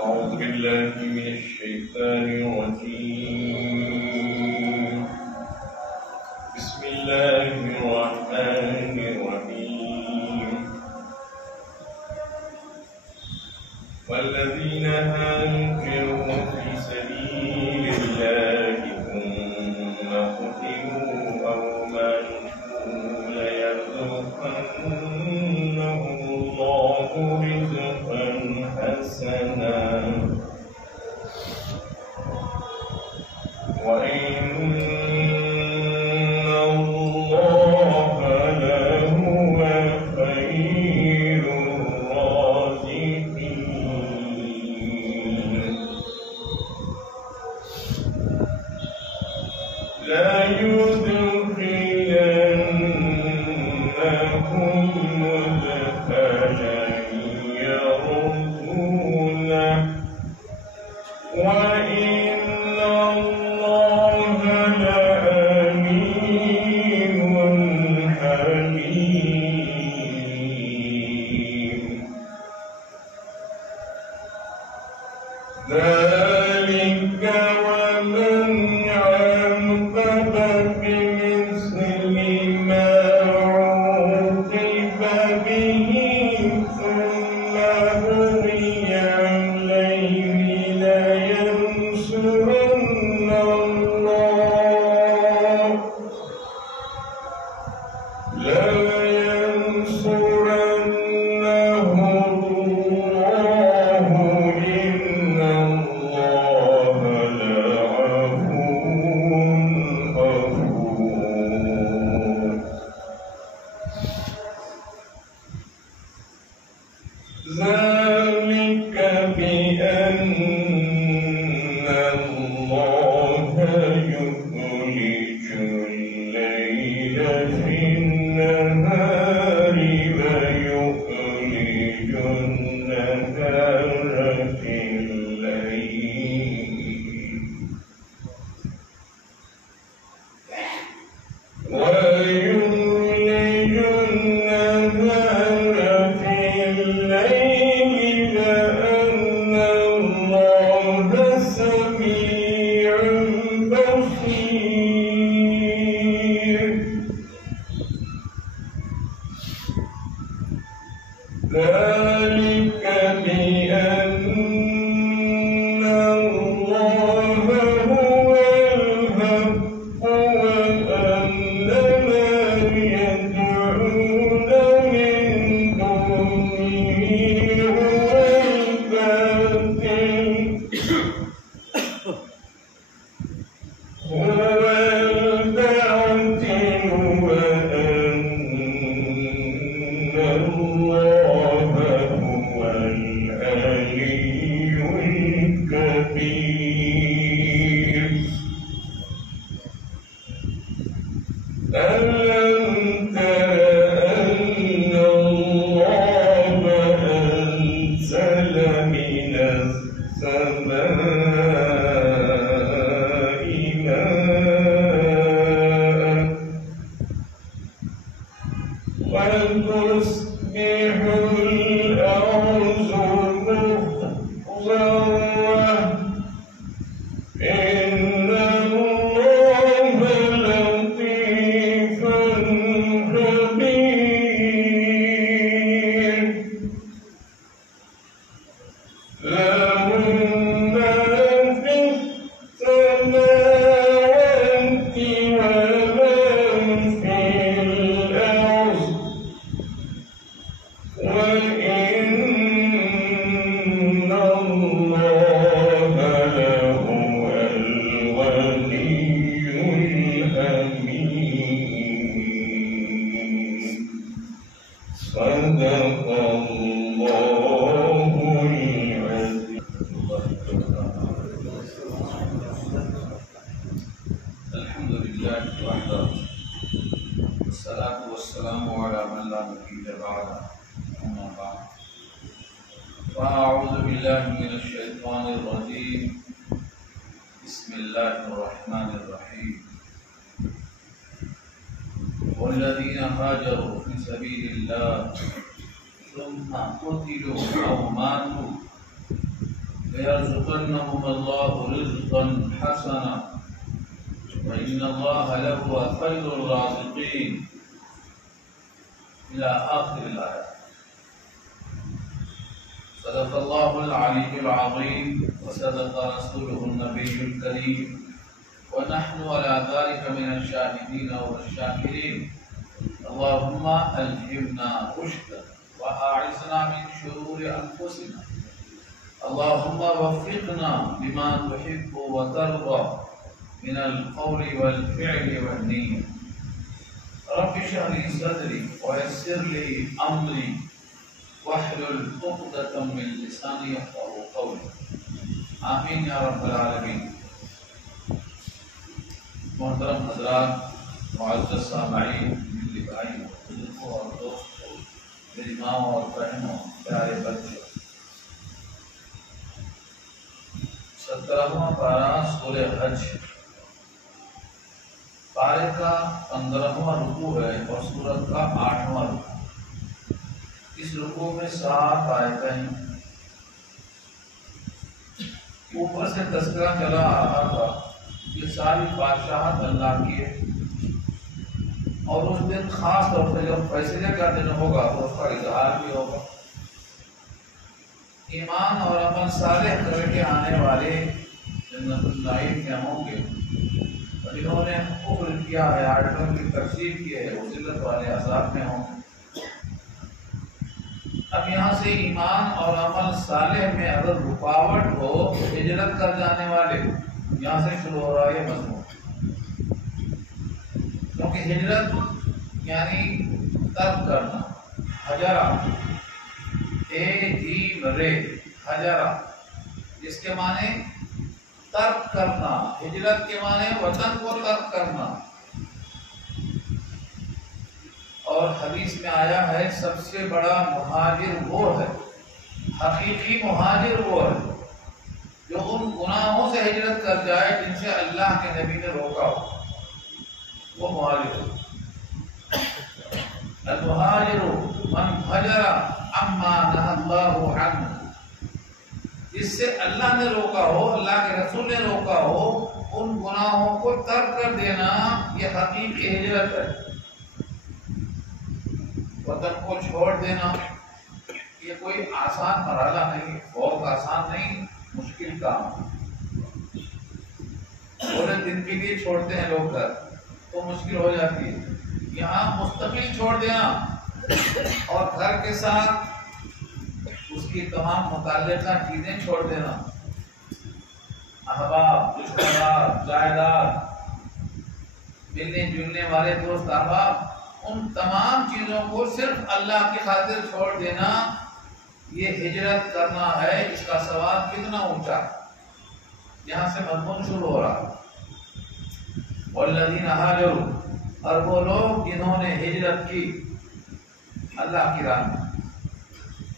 أعوذ بالله من الشيطان الرجيم. بسم الله الرحمن الرحيم. والذين هاجروا في سبيل الله ثم قتلوا أو ماتوا ليرزقنهم الله رزقا حسنا وإن الله لهو خير الرازقين. لا يدخلنهم مدخلا يرضونه وإن الله لعليم حليم. ذلك ومن عاقب بمثل ما عوقب به ثم بغي عليه لينصرنه الله إن الله لعفو غفور. ذلك بأن الله يخرج الليل في النهار ويخرج النهار في الليل ويولج النهار في الليل لأن الله سميع بصير. ذلك بأن الله هو الحق وأن ما يدعون من دونه هو الباطل وأن الله هو العلي الكبير. ألم تر أن الله أنزل من السماء ماء وتصبح الأرض مخضرة إن الله لطيف خبير. له ما في السماوات وما في الأرض وإن الله لهو الغني الحميد. صدق الله العظيم. الحمد لله وحده والصلاة والسلام على من لا نبي بعده أما بعد فأعوذ بالله من الشيطان الرجيم. بسم الله الرحمن الرحيم. والذين هاجروا في سبيل الله ثم قتلوا أو ماتوا ليرزقنهم الله رزقا حسنا وإن الله لهو خير الرازقين إلى آخر الآية. صدق الله العلي العظيم وصدق رسوله النبي الكريم ونحن على ذلك من الشاهدين والشاكرين. اللهم ألهمنا رشدا وأعذنا من شرور أنفسنا. اللهم وفقنا بما تحب وترضى من القول والفعل والنية. رب اشرح لي صدري ويسر لي أمري واحلل عقدة من لساني يفقهوا قولي. آمین یا رب العالمین. محترم حضرات، معزز سامعین، میرے بھائی، بزرگوں اور دوستوں، میری ماں اور بہنوں، پیارے بچوں، 17واں پارہ سورہ حج، پارے کا 15واں رکوع ہے اور سورت کا 8واں رکوع. اس رکوع میں 7 آیتیں ہیں. اوپر سے تذکرہ چلا آ رہا تھا کہ ساری بادشاہت اللہ کی ہے اور اس دن خاص طور پہ جب فیصلے کا دن ہوگا تو اس کا اظہار بھی ہوگا. ایمان اور عمل صالح کر کے آنے والے جنت النعیم میں ہوں گے، اور جنہوں نے کفر کیا ہے، آیتوں کی تکذیب کی ہے، وہ ذلت والے عذاب میں ہوں گے. اب یہاں سے ایمان اور عمل صالح میں اگر رکاوٹ ہو تو ہجرت کر جانے والے، یہاں سے شروع ہو رہا ہے یہ مضمون. کیونکہ ہجرت یعنی ترک کرنا. حجرہ، حجرہ، جس کے معنی ترک کرنا. ہجرت کے معنی وطن کو ترک کرنا. اور حدیث میں آیا ہے سب سے بڑا مہاجر وہ ہے، حقیقی مہاجر وہ ہے جو ان گناہوں سے ہجرت کر جائے جن سے اللہ کے نبی نے روکا ہو، وہ مہاجر ہو. المہاجر من ہجر عما نہی اللہ عنہ، جس سے اللہ نے روکا ہو، اللہ کے رسول نے روکا ہو، ان گناہوں کو ترک کر دینا یہ حقیقی ہجرت ہے. وطن کو چھوڑ دینا یہ کوئی آسان مرحلہ نہیں، بہت آسان نہیں، مشکل کام. پورے دن کے لیے چھوڑتے ہیں لوگ گھر تو مشکل ہو جاتی ہے. یہاں مستقل چھوڑ دینا اور گھر کے ساتھ اس کی تمام متعلقہ چیزیں چھوڑ دینا، احباب، رشتہ دار، جائیداد، ملنے جلنے والے دوست احباب، ان تمام چیزوں کو صرف اللہ کی خاطر چھوڑ دینا، یہ ہجرت کرنا ہے. اس کا ثواب کتنا اونچا. یہاں سے مضمون شروع ہو رہا. والذین ہاجروا، اور وہ لوگ جنہوں نے ہجرت کی اللہ کی راہ میں.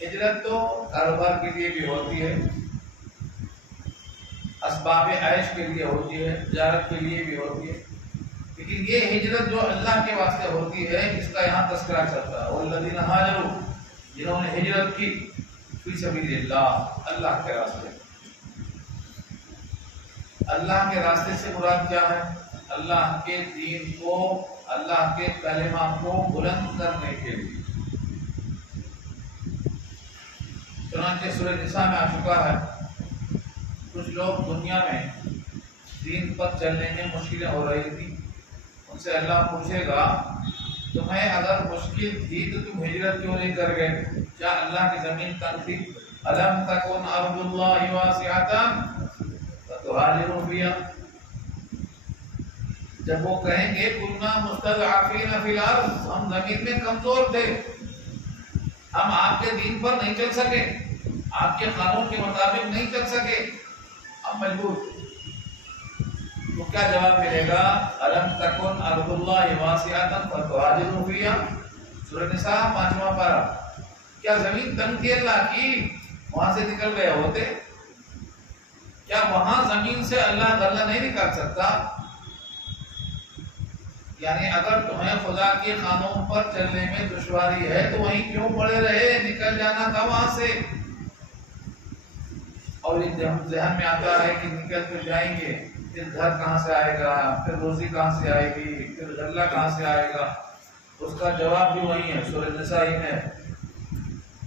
ہجرت تو کاروبار کے لیے بھی ہوتی ہے، اسباب عیش کے لیے ہوتی ہے، تجارت کے لیے بھی ہوتی ہے، لیکن یہ ہجرت جو اللہ کے واسطے ہوتی ہے اس کا یہاں تذکرہ چلتا ہے. والذین ہاجروا، جنہوں نے ہجرت کی فی سبیل اللہ، اللہ کے راستے. اللہ کے راستے سے مراد کیا ہے؟ اللہ کے دین کو، اللہ کے کلمہ کو بلند کرنے کے لیے. چنانچہ سورہ نساء میں آ چکا ہے کچھ لوگ دنیا میں دین پر چلنے میں مشکلیں ہو رہی تھی، ان سے اللہ پوچھے گا تمہیں اگر مشکل تھی تو تم ہجرت کیوں نہیں کر گئے؟ کیا اللہ کی زمین تنگ تھی؟ الم تکن ارض اللہ واسعۃ فتہاجروا فیہا. جب وہ کہیں گے کنا مستضعفین فی الارض، ہم زمین میں کمزور تھے، ہم آپ کے دین پر نہیں چل سکے، آپ کے قانون کے مطابق نہیں چل سکے، ہم مجبور تھے. تو کیا جواب ملے گا؟ الم تکن ارض اللہ واسعۃ فتہاجروا فیہا، سورہ نساء 5واں پارہ. کیا زمین تنگ تھی اللہ کی، وہاں سے نکل گئے ہوتے؟ کیا وہاں زمین سے اللہ غلہ نہیں نکال سکتا؟ یعنی اگر تمہیں خدا کے قانون پر چلنے میں دشواری ہے تو وہیں کیوں پڑے رہے؟ نکل جانا تھا وہاں سے. اور یہ ذہن میں آتا ہے کہ نکل تو جائیں گے، پھر گھر کہاں سے آئے گا، پھر روزی کہاں سے آئے گی، پھر غلہ کہاں سے آئے گا؟ اس کا جواب بھی وہی ہے سورہ نساء میں،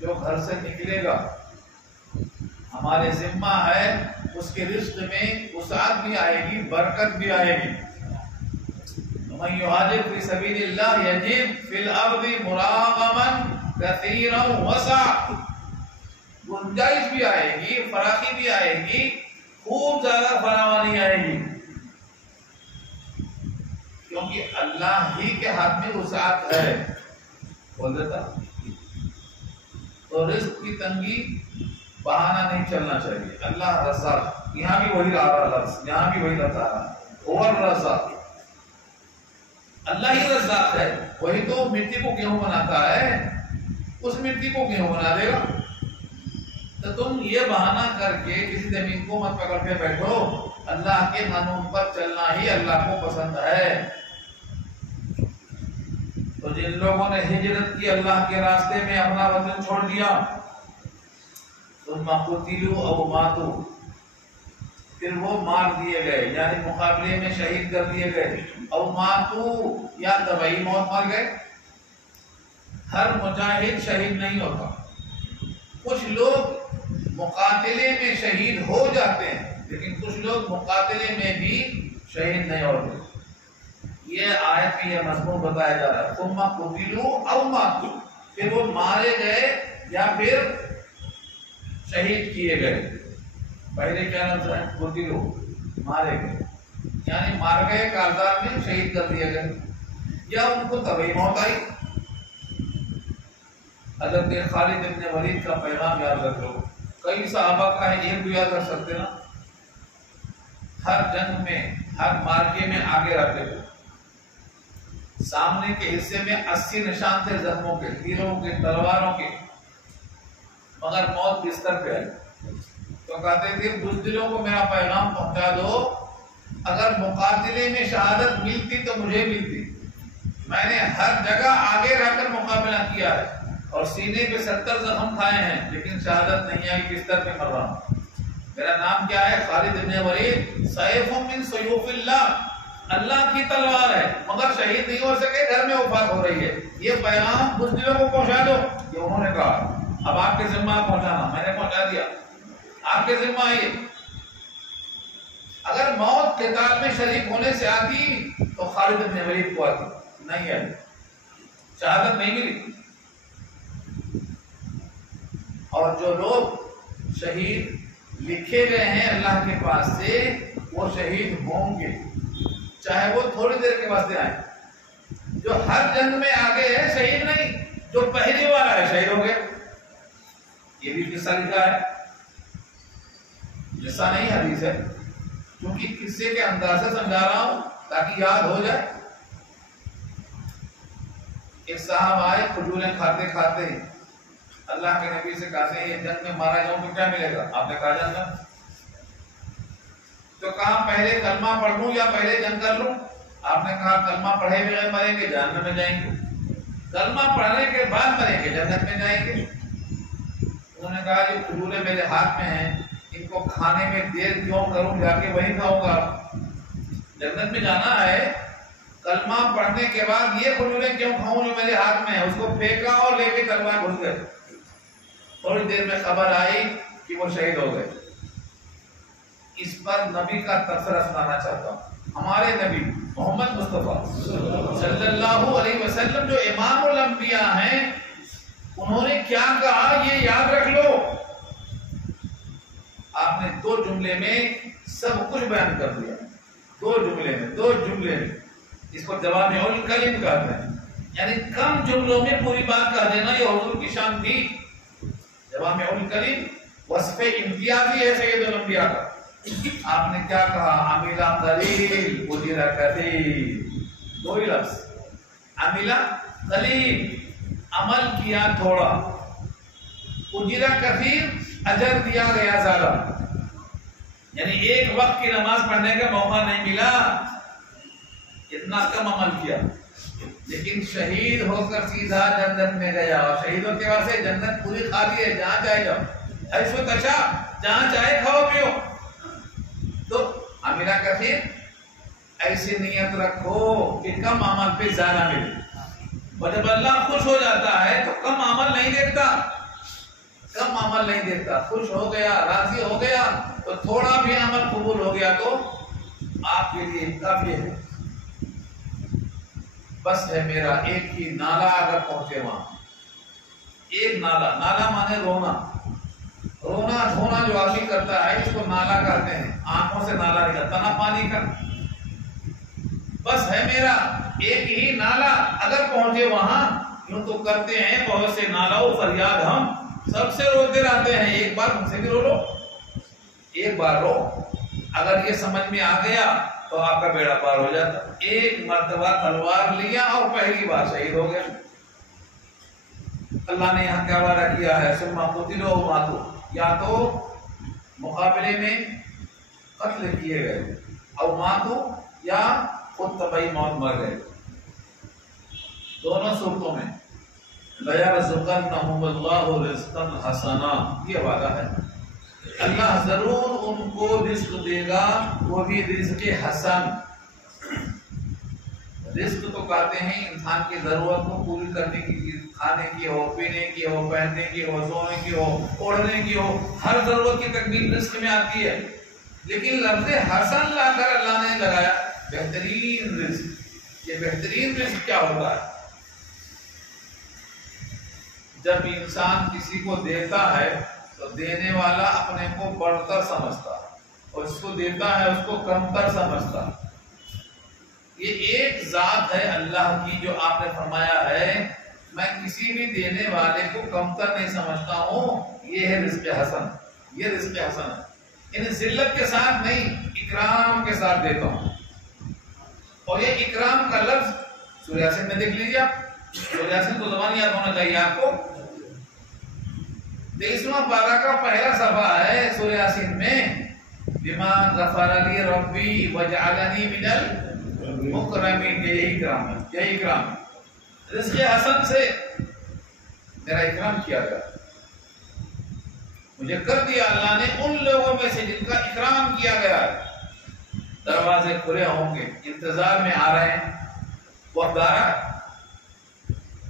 جو گھر سے نکلے گا ہمارے ذمہ ہے اس کے رزق میں وسعت بھی آئے گی، برکت بھی آئے گی۔ وَمَن يُهَاجِرْ فِي سَبِيلِ اللَّهِ يَجِدْ فِي الْأَرْضِ مُرَاغَمًا كَثِيرًا وَسَعًا، گنجائش بھی آئے گی، فراخی بھی آئے گی، خوب زیادہ فراوانی آئے گی، کیونکہ اللہ ہی کے ہاتھ میں وسعت ہے۔ بول دیتا تو رزق کی تنگی بہانہ نہیں چلنا چاہیے۔ اللہ رزاق، یہاں بھی وہی آ رہا لفظ، یہاں بھی وہی لفظ آ رہا، هو الرزاق، اللہ ہی رزاق ہے۔ وہی تو مٹی کو گیہوں بناتا ہے، اس مٹی کو گیہوں بنا دے گا۔ تو تم یہ بہانہ کر کے کسی زمین کو مت پکڑ کے بیٹھو، اللہ کے قانون پر چلنا ہی اللہ کو پسند ہے۔ تو جن لوگوں نے ہجرت کی اللہ کے راستے میں، اپنا وطن چھوڑ دیا، ثم قتلوا او ماتوا، پھر وہ مار دیے گئے، یعنی مقابلے میں شہید کر دیے گئے، او ماتوا یا طبعی موت مر گئے۔ ہر مجاہد شہید نہیں ہوتا، کچھ لوگ مقاتلے میں شہید ہو جاتے ہیں، لیکن کچھ لوگ مقاتلے میں بھی شہید نہیں ہوتے۔ یہ آیت میں یہ مضمون بتایا جا رہا ہے، ثم قتلوا او ماتوا، پھر وہ مارے گئے یا پھر شہید کیے گئے۔ پہلے کیا لفظ ہے؟ قتلوا، مارے گئے، یعنی مار گئے کارزار میں، شہید کر دیے گئے، یا ان کو طبعی موت آئی۔ حضرت خالد بن ولید کا پیغام یاد رکھ لو، کئی صحابہ کا ہے، ایک بھی یاد رکھ سکتے نا؟ ہر جنگ میں، ہر مارکے میں آگے رہتے تھے، سامنے کے حصے میں 80 نشان تھے زخموں کے، تیروں کے، تلواروں کے، مگر موت بستر پہ آئی تو کہتے تھے بزدلوں کو میرا پیغام پہنچا دو، اگر مقاتلے میں شہادت ملتی تو مجھے ملتی، میں نے ہر جگہ آگے رہ کر مقابلہ کیا ہے اور سینے پہ 70 زخم کھائے ہیں، لیکن شہادت نہیں آئی، بستر پہ مر رہا ہوں۔ میرا نام کیا ہے؟ خالد بن ولید، سیف من سیوف اللہ، اللہ کی تلوار ہے، مگر شہید نہیں ہو سکے، گھر میں وفات ہو رہی ہے، یہ پیغام بزدلوں کو پہنچا دو۔ یہ انہوں نے کہا، اب آپ کے ذمہ پہنچانا، میں نے پہنچا دیا، آپ کے ذمہ آئیے۔ اگر موت قتال میں شریک ہونے سے آتی تو خالد بن ولید کو آتی، نہیں آئی، شہادت نہیں ملی۔ اور جو لوگ شہید لکھے گئے ہیں اللہ کے پاس سے، وہ شہید ہوں گے، چاہے وہ تھوڑی دیر کے واسطے آئیں۔ جو ہر جنگ میں آگے ہے شہید نہیں، جو پہلی بار آئے شہید ہو گئے۔ یہ بھی قصہ لکھا ہے، قصہ نہیں حدیث ہے، کیونکہ قصے کے انداز سے سمجھا رہا ہوں تاکہ یاد ہو جائے۔ ایک صاحب آئے کھجوریں کھاتے کھاتے، اللہ کے نبی سے کہتے ہیں یہ جنگ میں مارا جاؤں تو کیا ملے گا؟ آپ نے کہا جنت، تو کہا پہلے کلمہ پڑھ لوں یا پہلے جنگ کر لوں؟ آپ نے کہا کلمہ پڑھے بغیر مریں گے جہنم میں جائیں گے، کلمہ پڑھنے کے بعد مریں گے جنت میں جائیں گے۔ انہوں نے کہا یہ کھجوریں میرے ہاتھ میں ہیں، ان کو کھانے میں دیر کیوں کروں، جا کے وہی کھاؤں گا، جنت میں جانا ہے، کلمہ پڑھنے کے بعد یہ کھجوریں کیوں کھاؤں جو میرے ہاتھ میں ہے؟ اس کو پھینکا اور لے کے تلوار گھس گئے۔ تھوڑی دیر میں خبر آئی کہ وہ شہید ہو گئے۔ اس پر نبی کا تبصرہ سنانا چاہتا ہوں۔ ہمارے نبی محمد مصطفیٰ صلی اللہ علیہ وسلم جو امام الانبیاء ہیں، انہوں نے کیا کہا یہ یاد رکھ لو۔ آپ نے 2 جملے میں سب کچھ بیان کر دیا، 2 جملے میں، اس کو جوامع الکلم کہتے ہیں، یعنی کم جملوں میں پوری بات کہہ دینا، یہ حضور کی شان تھی۔ جوامع الکلم وصف امتیازی ہے سید الانبیاء کا۔ آپ نے کیا کہا؟ عملہ قلیل اجر کثیر، 2 ہی لفظ، عملہ قلیل، عمل کیا تھوڑا، اجر کثیر، اجر دیا گیا زیادہ، یعنی ایک وقت کی نماز پڑھنے کا موقع نہیں ملا، اتنا کم عمل کیا، لیکن شہید ہو کر سیدھا جنت میں گیا، اور شہیدوں کے واسطے جنت پوری خالی ہے، جہاں چاہے جاؤ۔ ایسو تچا جہاں چاہے کھاؤ پیو. تو امیرہ کثیر ایسی نیت رکھو کہ کم عمل پہ زیادہ ملے. اور جب اللہ خوش ہو جاتا ہے تو کم عمل نہیں دیکھتا، کم عمل نہیں دیکھتا. خوش ہو گیا، راضی ہو گیا تو تھوڑا بھی عمل قبول ہو گیا تو آپ کے لیے کافی ہے. بس ہے میرا ایک ہی نالا اگر پہنچے وہاں. ایک نالا، نالا مانے رونا، رونا دھونا جو آدمی کرتا ہے اس کو نالا کہتے ہیں. آنکھوں سے نالا نکلتا نا پانی کا. بس ہے میرا ایک ہی نالا اگر پہنچے وہاں. یوں تو کرتے ہیں بہت سے نالاؤ فریاد ہم سب سے روتے رہتے ہیں. ایک بار ہم سے بھی رو لو، ایک بار رو. اگر یہ سمجھ میں آ گیا تو آپ کا بیڑا پار ہو جاتا. ایک مرتبہ تلوار لیا اور پہلی بار شہید ہو گیا. اللہ نے یہاں کیا وعدہ کیا ہے؟ ثم قتلوا او ماتوا، یا تو مقابلے میں قتل کیے گئے، او ماتوا یا خود طبعی موت مر گئے. دونوں صورتوں میں لَيَرْزُقَنَّهُمُ اللَّهُ رِزْقًا حَسَنًا، یہ وعدہ ہے. اللہ ضرور ان کو رزق دے گا، وہ بھی رزق حسن. رزق تو کہتے ہیں انسان کی ضرورت کو پوری کرنے کی چیز، کھانے کی ہو، پینے کی ہو، پہننے کی ہو، سونے کی ہو، اوڑھنے کی ہو، ہر ضرورت کی تکمیل رزق میں آتی ہے. لیکن لفظ حسن لا کر اللہ نے لگایا بہترین رزق. یہ بہترین رزق کیا ہوتا ہے؟ جب انسان کسی کو دیتا ہے تو دینے والا اپنے کو بڑھتر سمجھتا اور اس کو دیتا ہے اس کو کمتر سمجھتا. یہ ایک ذات ہے اللہ کی جو آپ نے فرمایا ہے میں کسی بھی دینے والے کو کمتر نہیں سمجھتا ہوں. یہ ہے رزق حسن. یہ رزق حسن ہے. یعنی ذلت کے ساتھ نہیں، اکرام کے ساتھ دیتا ہوں. اور یہ اکرام کا لفظ سورہ یاسین میں دیکھ لیجیے. آپ سورہ یاسین کو زبان یاد ہونا چاہیے آپ کو. 23واں پارہ کا پہلا صفحہ ہے سورہ یاسین میں. بما غفر لی ربی وجعلنی من المکرمین. یہی اکرام ہے، یہی اکرام ہے. رزق حسن سے میرا اکرام کیا گیا، مجھے کر دیا اللہ نے ان لوگوں میں سے جن کا اکرام کیا گیا ہے. دروازے کھلے ہوں گے، انتظار میں آ رہے ہیں. وقت آ رہا ہے.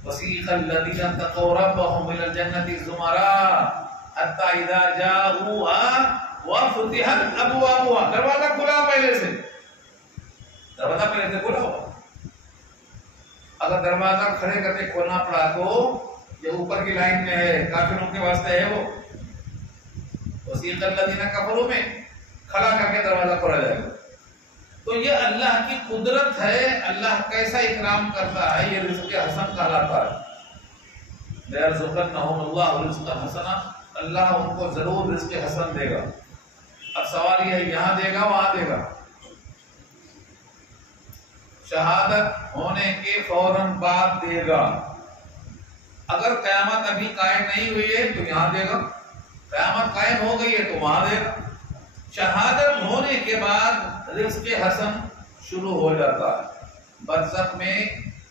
وَسِيقَ الَّذِينَ اتَّقَوْا رَبَّهُمْ إِلَى الْجَنَّةِ زُمَرًا حَتَّى إِذَا جَاءُوهَا وَفُتِحَتْ أَبْوَابُهَا. دروازہ کھلا پہلے سے، دروازہ پہلے سے کھلا ہوا. اگر دروازہ کھڑے کرتے کھولنا پڑا تو یہ اوپر کی لائن میں ہے، کافروں کے واسطے ہے وہ. وَسِيقَ الَّذِينَ كَفَرُوا میں کھڑا کر کے دروازہ کھولا جائے گا. تو یہ اللہ کی قدرت ہے. اللہ کیسا اکرام کرتا ہے، یہ رزق حسن کہلاتا ہے. لَيَرْزُقَنَّهُمُ اللَّهُ رِزْقًا حَسَنًا. اللہ ان کو ضرور رزق حسن دے گا. اب سوال یہ ہے یہاں دے گا وہاں دے گا؟ شہادت ہونے کے فوراً بعد دے گا. اگر قیامت ابھی قائم نہیں ہوئی ہے تو یہاں دے گا. قیامت قائم ہو گئی ہے تو وہاں دے گا. شہادت ہونے کے بعد رزق حسن شروع ہو جاتا ہے. برزخ میں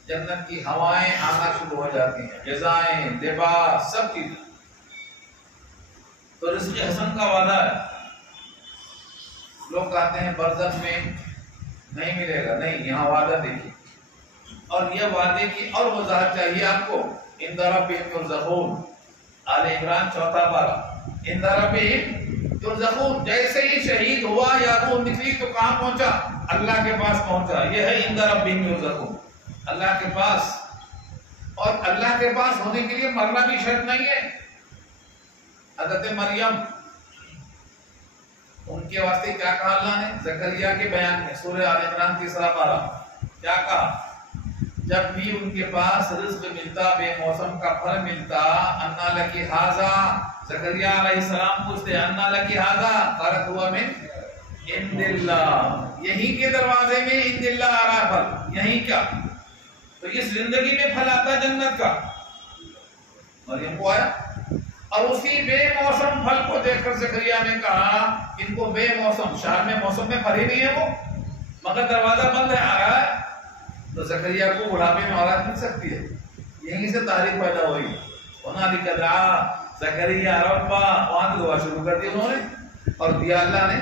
جنت کی ہوائیں آنا شروع ہو جاتی ہیں، غذائیں، لباس، سب چیزیں. تو رزق حسن کا وعدہ ہے. لوگ کہتے ہیں برزخ میں نہیں ملے گا. نہیں، یہاں وعدہ دیکھیے. اور یہ وعدے کی اور وضاحت چاہیے آپ کو. عند ربہم یرزقون، آل عمران 4 پارہ. عند ربہم یرزقون، جیسے ہی شہید ہوا یا روح نکلی تو کہاں پہنچا؟ اللہ کے پاس پہنچا. یہ ہے عند ربہم یرزقون، اللہ کے پاس. اور اللہ کے پاس ہونے کے لیے مرنا بھی شرط نہیں ہے. حضرت مریم، ان کے واسطے کیا کہا اللہ نے زکریا کے بیان میں سورہ آل عمران 3 پارہ؟ کیا کہا؟ جب بھی ان کے پاس رزق ملتا، بے موسم کا پھل ملتا، انا لکی ھذا، زکریا علیہ السلام پوچھتے انا لکی ھذا، قالت ہوا من عند اللہ. یہیں کے دروازے میں عند اللہ آ رہا پھل، یہیں کیا؟ تو اس زندگی میں پھل آتا جنت کا. مریم کو آیا اور اسی بے موسم پھل کو دیکھ کر زکریا نے کہا ان کو بے موسم، شہر میں موسم میں پھل ہی نہیں ہے وہ، مگر دروازہ بند ہے، آ رہا ہے. تو زکریا کو بڑھاپے میں اولاد مل سکتی ہے. یہیں سے تحریک پیدا ہوئی. هنالک دعا زکریا ربا، وہاں سے دعا شروع کر دی انہوں نے، اور دیا اللہ نے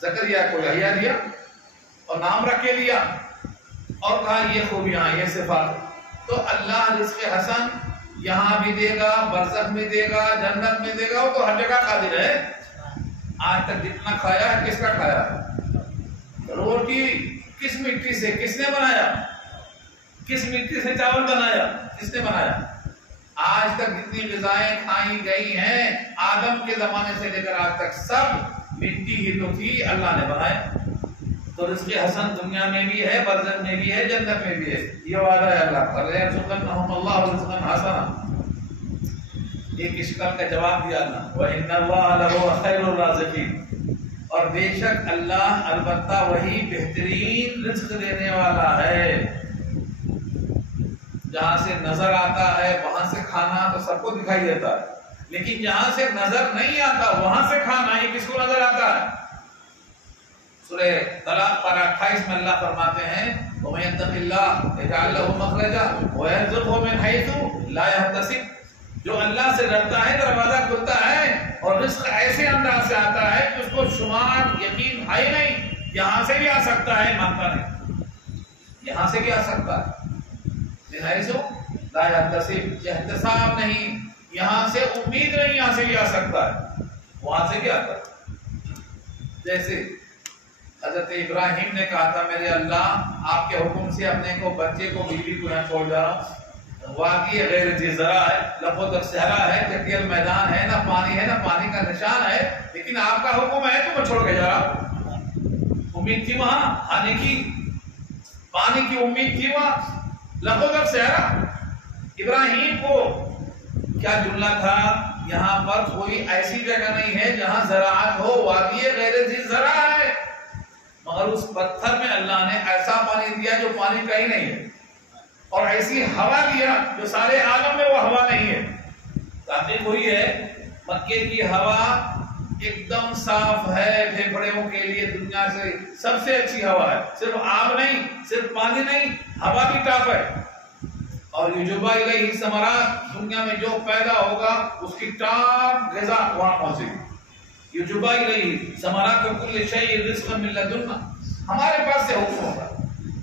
زکریا کو یحییٰ دیا اور نام رکھ کے لیا اور کہا یہ خوبیاں یہ صفات۔ تو اللہ رزق حسن یہاں بھی دے گا، برزخ میں دے گا، جنت میں دے گا، وہ تو ہر جگہ قادر ہے۔ آج تک جتنا کھایا ہے کس کا کھایا ہے؟ روٹی کس مٹی سے کس نے بنایا؟ کس مٹی سے چاول بنایا؟ کس نے بنایا؟ آج تک جتنی غذائیں کھائی گئی ہیں آدم کے زمانے سے لے کر آج تک سب مٹی ہی تو تھی، اللہ نے بنایا۔ تو رزق حسن دنیا میں بھی ہے، برزخ میں بھی ہے، جنت میں بھی ہے، یہ وعدہ ہے اللہ کا۔ لَيَرْزُقَنَّهُمُ اللَّهُ رِزْقًا حَسَنًا، ایک اشکال کا جواب دیا اللہ، وَإِنَّ اللَّهَ لَهُوَ خَيْرُ الرَّازِقِينَ، اور بے شک اللہ البتہ وہی بہترین رزق دینے والا ہے۔ جہاں سے نظر آتا ہے وہاں سے کھانا تو سب کو دکھائی دیتا ہے، لیکن جہاں سے نظر نہیں آتا وہاں سے کھانا یہ کس کو نظر آتا ہے؟ سورہ طلاق پارہ 28 میں اللہ فرماتے ہیں وَمَن يَتَّقِ اللَّهَ يَجْعَل لَّهُ مَخْرَجًا وَيَرْزُقْهُ مِنْ حَيْثُ لَا يَحْتَسِبُ، جو اللہ سے ڈرتا ہے دروازہ کھلتا ہے اور رزق ایسے انداز سے آتا ہے کہ اس کو شمار یقین ہے نہیں، یہاں سے بھی آ سکتا ہے، مانتا نہیں، یہاں سے بھی آ سکتا ہے، من حیث لا یحتسب، احتساب نہیں، یہاں سے امید نہیں، یہاں سے بھی آ سکتا ہے، وہاں سے بھی آتا ہے۔ جیسے حضرت ابراہیم نے کہا تھا میرے اللہ آپ کے حکم سے اپنے کو بچے کو بیوی کو یہاں چھوڑ جا رہا ہوں، واقعی غیر ذی زرع ہے، لفظ صحرا ہے، چٹیل میدان ہے، نہ پانی ہے، نہ پانی کا نشان ہے، لیکن آپ کا حکم ہے تو میں چھوڑ کے جا رہا ہوں۔ امید تھی وہاں آنے کی، پانی کی امید تھی وہاں، لفظ صحرا۔ ابراہیم کو کیا جملہ تھا، یہاں پر کوئی ایسی جگہ نہیں ہے جہاں زراعت ہو، واقعی غیر ذی زرع ہے، مگر اس پتھر میں اللہ نے ایسا پانی دیا جو پانی کہیں نہیں ہے، اور ایسی ہوا دیا جو سارے عالم میں وہ ہوا نہیں ہے۔ تحقیق ہوئی ہے مکے کی ہوا ایک دم صاف ہے، پھیپھڑوں کے لیے دنیا سے سب سے اچھی ہوا ہے، صرف آب نہیں، صرف پانی نہیں، ہوا بھی ٹاپ ہے۔ اور یجبا الیہ الثمرات، دنیا میں جو پیدا ہوگا اس کی ٹاپ غذا وہاں پہنچے گی۔ یجبا الیہ ثمرات کل شیء رزقا من لدنا، ہمارے پاس سے حکم ہوگا،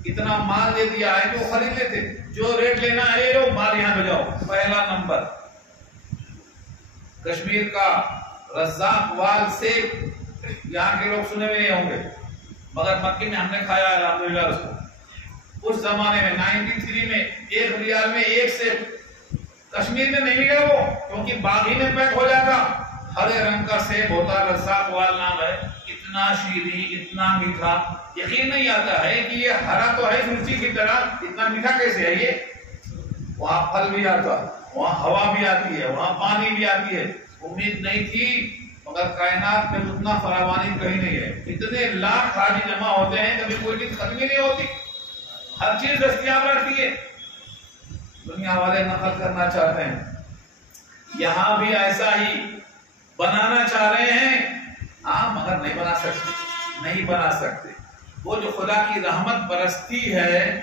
اتنا مال دے دیا ہے جو خرید لیتے، جو ریٹ لینا ہے لے لو، مال یہاں پہ جاؤ۔ پہلا نمبر کشمیر کا رزاق وال سیب، یہاں کے لوگ سنے میں نہیں ہوں گے، مگر مکے میں ہم نے کھایا ہے الحمدللہ اس کو۔ اس زمانے میں 93 میں 1 ریال میں 1 سیب، کشمیر میں نہیں ملا وہ، کیونکہ باغی میں پیک ہو جاتا، ہرے رنگ کا سیب ہوتا، رزاق وال نام ہے، اتنا شیریں اتنا میٹھا، یقین نہیں آتا ہے کہ یہ ہرا تو ہے مرچی کی طرح، اتنا میٹھا کیسے ہے یہ؟ وہاں پھل بھی آتا، وہاں ہوا بھی آتی ہے، وہاں پانی بھی آتی ہے، امید نہیں تھی، مگر کائنات میں اتنا فراوانی کہیں نہیں ہے، اتنے لاکھ حاجی جمع ہوتے ہیں کبھی کوئی چیز ختم ہی نہیں ہوتی، ہر چیز دستیاب رہتی ہے۔ دنیا والے نقل کرنا چاہتے ہیں، یہاں بھی ایسا ہی بنانا چاہ رہے ہیں، ہاں مگر نہیں بنا سکتے، نہیں بنا سکتے۔ وہ جو خدا کی رحمت برستی ہے،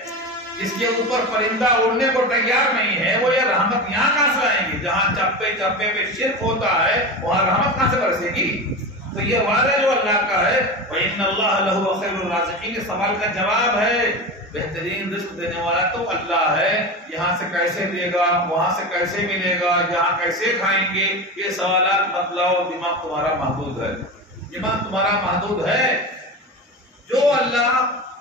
جس کے اوپر پرندہ اڑنے کو تیار نہیں ہے، وہ یہ رحمت یہاں کہاں سے آئیں گی؟ جہاں چپے چپے پہ شرک ہوتا ہے وہاں رحمت کہاں سے برسے گی؟ تو یہ وعدہ جو اللہ کا ہے، وَإِنَّ اللَّهَ لَهُوَ خَيْرُ الرَّازِقِينَ، سوال کا جواب ہے، بہترین رزق دینے والا تو اللہ ہے، یہاں سے کیسے دے گا، وہاں سے کیسے ملے گا، یہاں کیسے کھائیں گے، یہ سوالات مت لاؤ، دماغ تمہارا محدود ہے، دماغ تمہارا محدود ہے۔ جو اللہ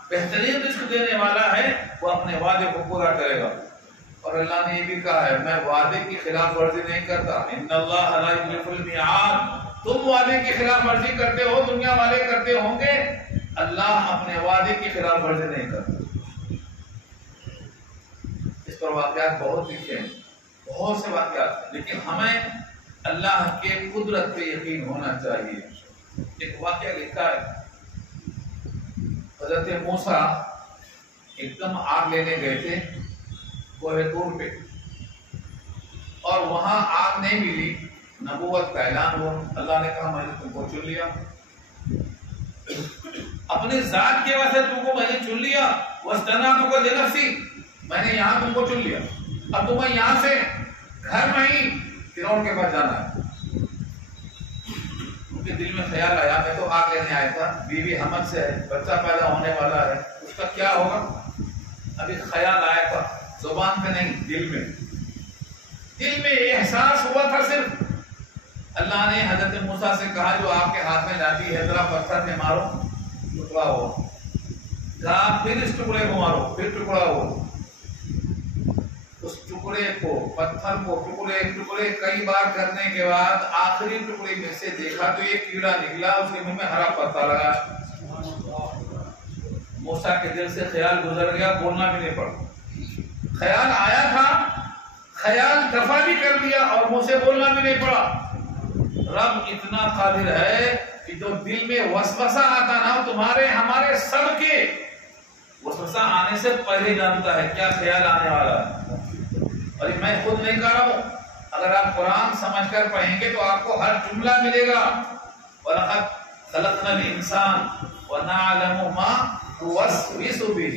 بہترین رزق دینے والا ہے وہ اپنے وعدے کو پورا کرے گا، اور اللہ نے یہ بھی کہا ہے میں وعدے کی خلاف ورزی نہیں کرتا، ان اللہ لا یخلف المیعاد، تم وعدے کی خلاف ورزی کرتے ہو، دنیا والے کرتے ہوں گے، اللہ اپنے وعدے کی خلاف ورزی نہیں کرتا۔ اس پر واقعات بہت لکھے ہیں، بہت سے واقعات، لیکن ہمیں اللہ کے قدرت پہ یقین ہونا چاہیے۔ ایک واقعہ لکھا ہے، حضرت موسیٰ ایک دم آگ لینے گئے تھے کوہ طور پہ، اور وہاں آگ نہیں ملی، نبوت کا اعلان ہوا، اللہ نے کہا میں نے تم کو چن لیا، اپنی ذات کے واسطے تم کو میں نے چن لیا، وَاسْتَنَعْتُكَ لِنَفْسِي، میں نے یہاں تم کو چن لیا، اب تمہیں یہاں سے گھر میں ہی فرعون کے پاس جانا ہے، خیال آیا میں تو آگ لینے آیا تھا، بیوی حمل سے ہے، بچہ پیدا ہونے والا ہے، اس کا کیا ہوگا؟ ابھی خیال آیا تھا، زبان پہ نہیں، دل میں احساس ہوا تھا صرف۔ اللہ نے حضرت موسیٰ سے کہا جو آپ کے ہاتھ میں لاٹھی ہے ذرا پتھر میں مارو، ٹکڑا ہو، کہا پھر اس ٹکڑے کو مارو، پھر ٹکڑا ہو۔ اس ٹکڑے کو، پتھر کو ٹکڑے کئی بار کرنے کے بعد آخری ٹکڑے میں سے دیکھا تو ایک کیڑا نکلا، اس کے منہ میں ہرا پتا لگا۔ موسیٰ کے دل سے خیال گزر گیا، بولنا بھی نہیں پڑا، خیال آیا تھا، خیال دفع بھی کر دیا اور منہ سے بولنا بھی نہیں پڑا۔ رب اتنا قادر ہے کہ جو دل میں وسوسہ آتا نا، تمہارے ہمارے سب کے وسوسہ آنے سے پہلے جانتا ہے کیا خیال آنے والا ہے۔ اور میں خود نہیں کہہ رہا ہوں، اگر آپ قرآن سمجھ کر پڑھیں گے تو آپ کو ہر جملہ ملے گا۔ وَلَقَدْ خَلَقْنَا الْإِنسَانَ وَنَعْلَمُ مَا تُوَسْوِسُ بِهِ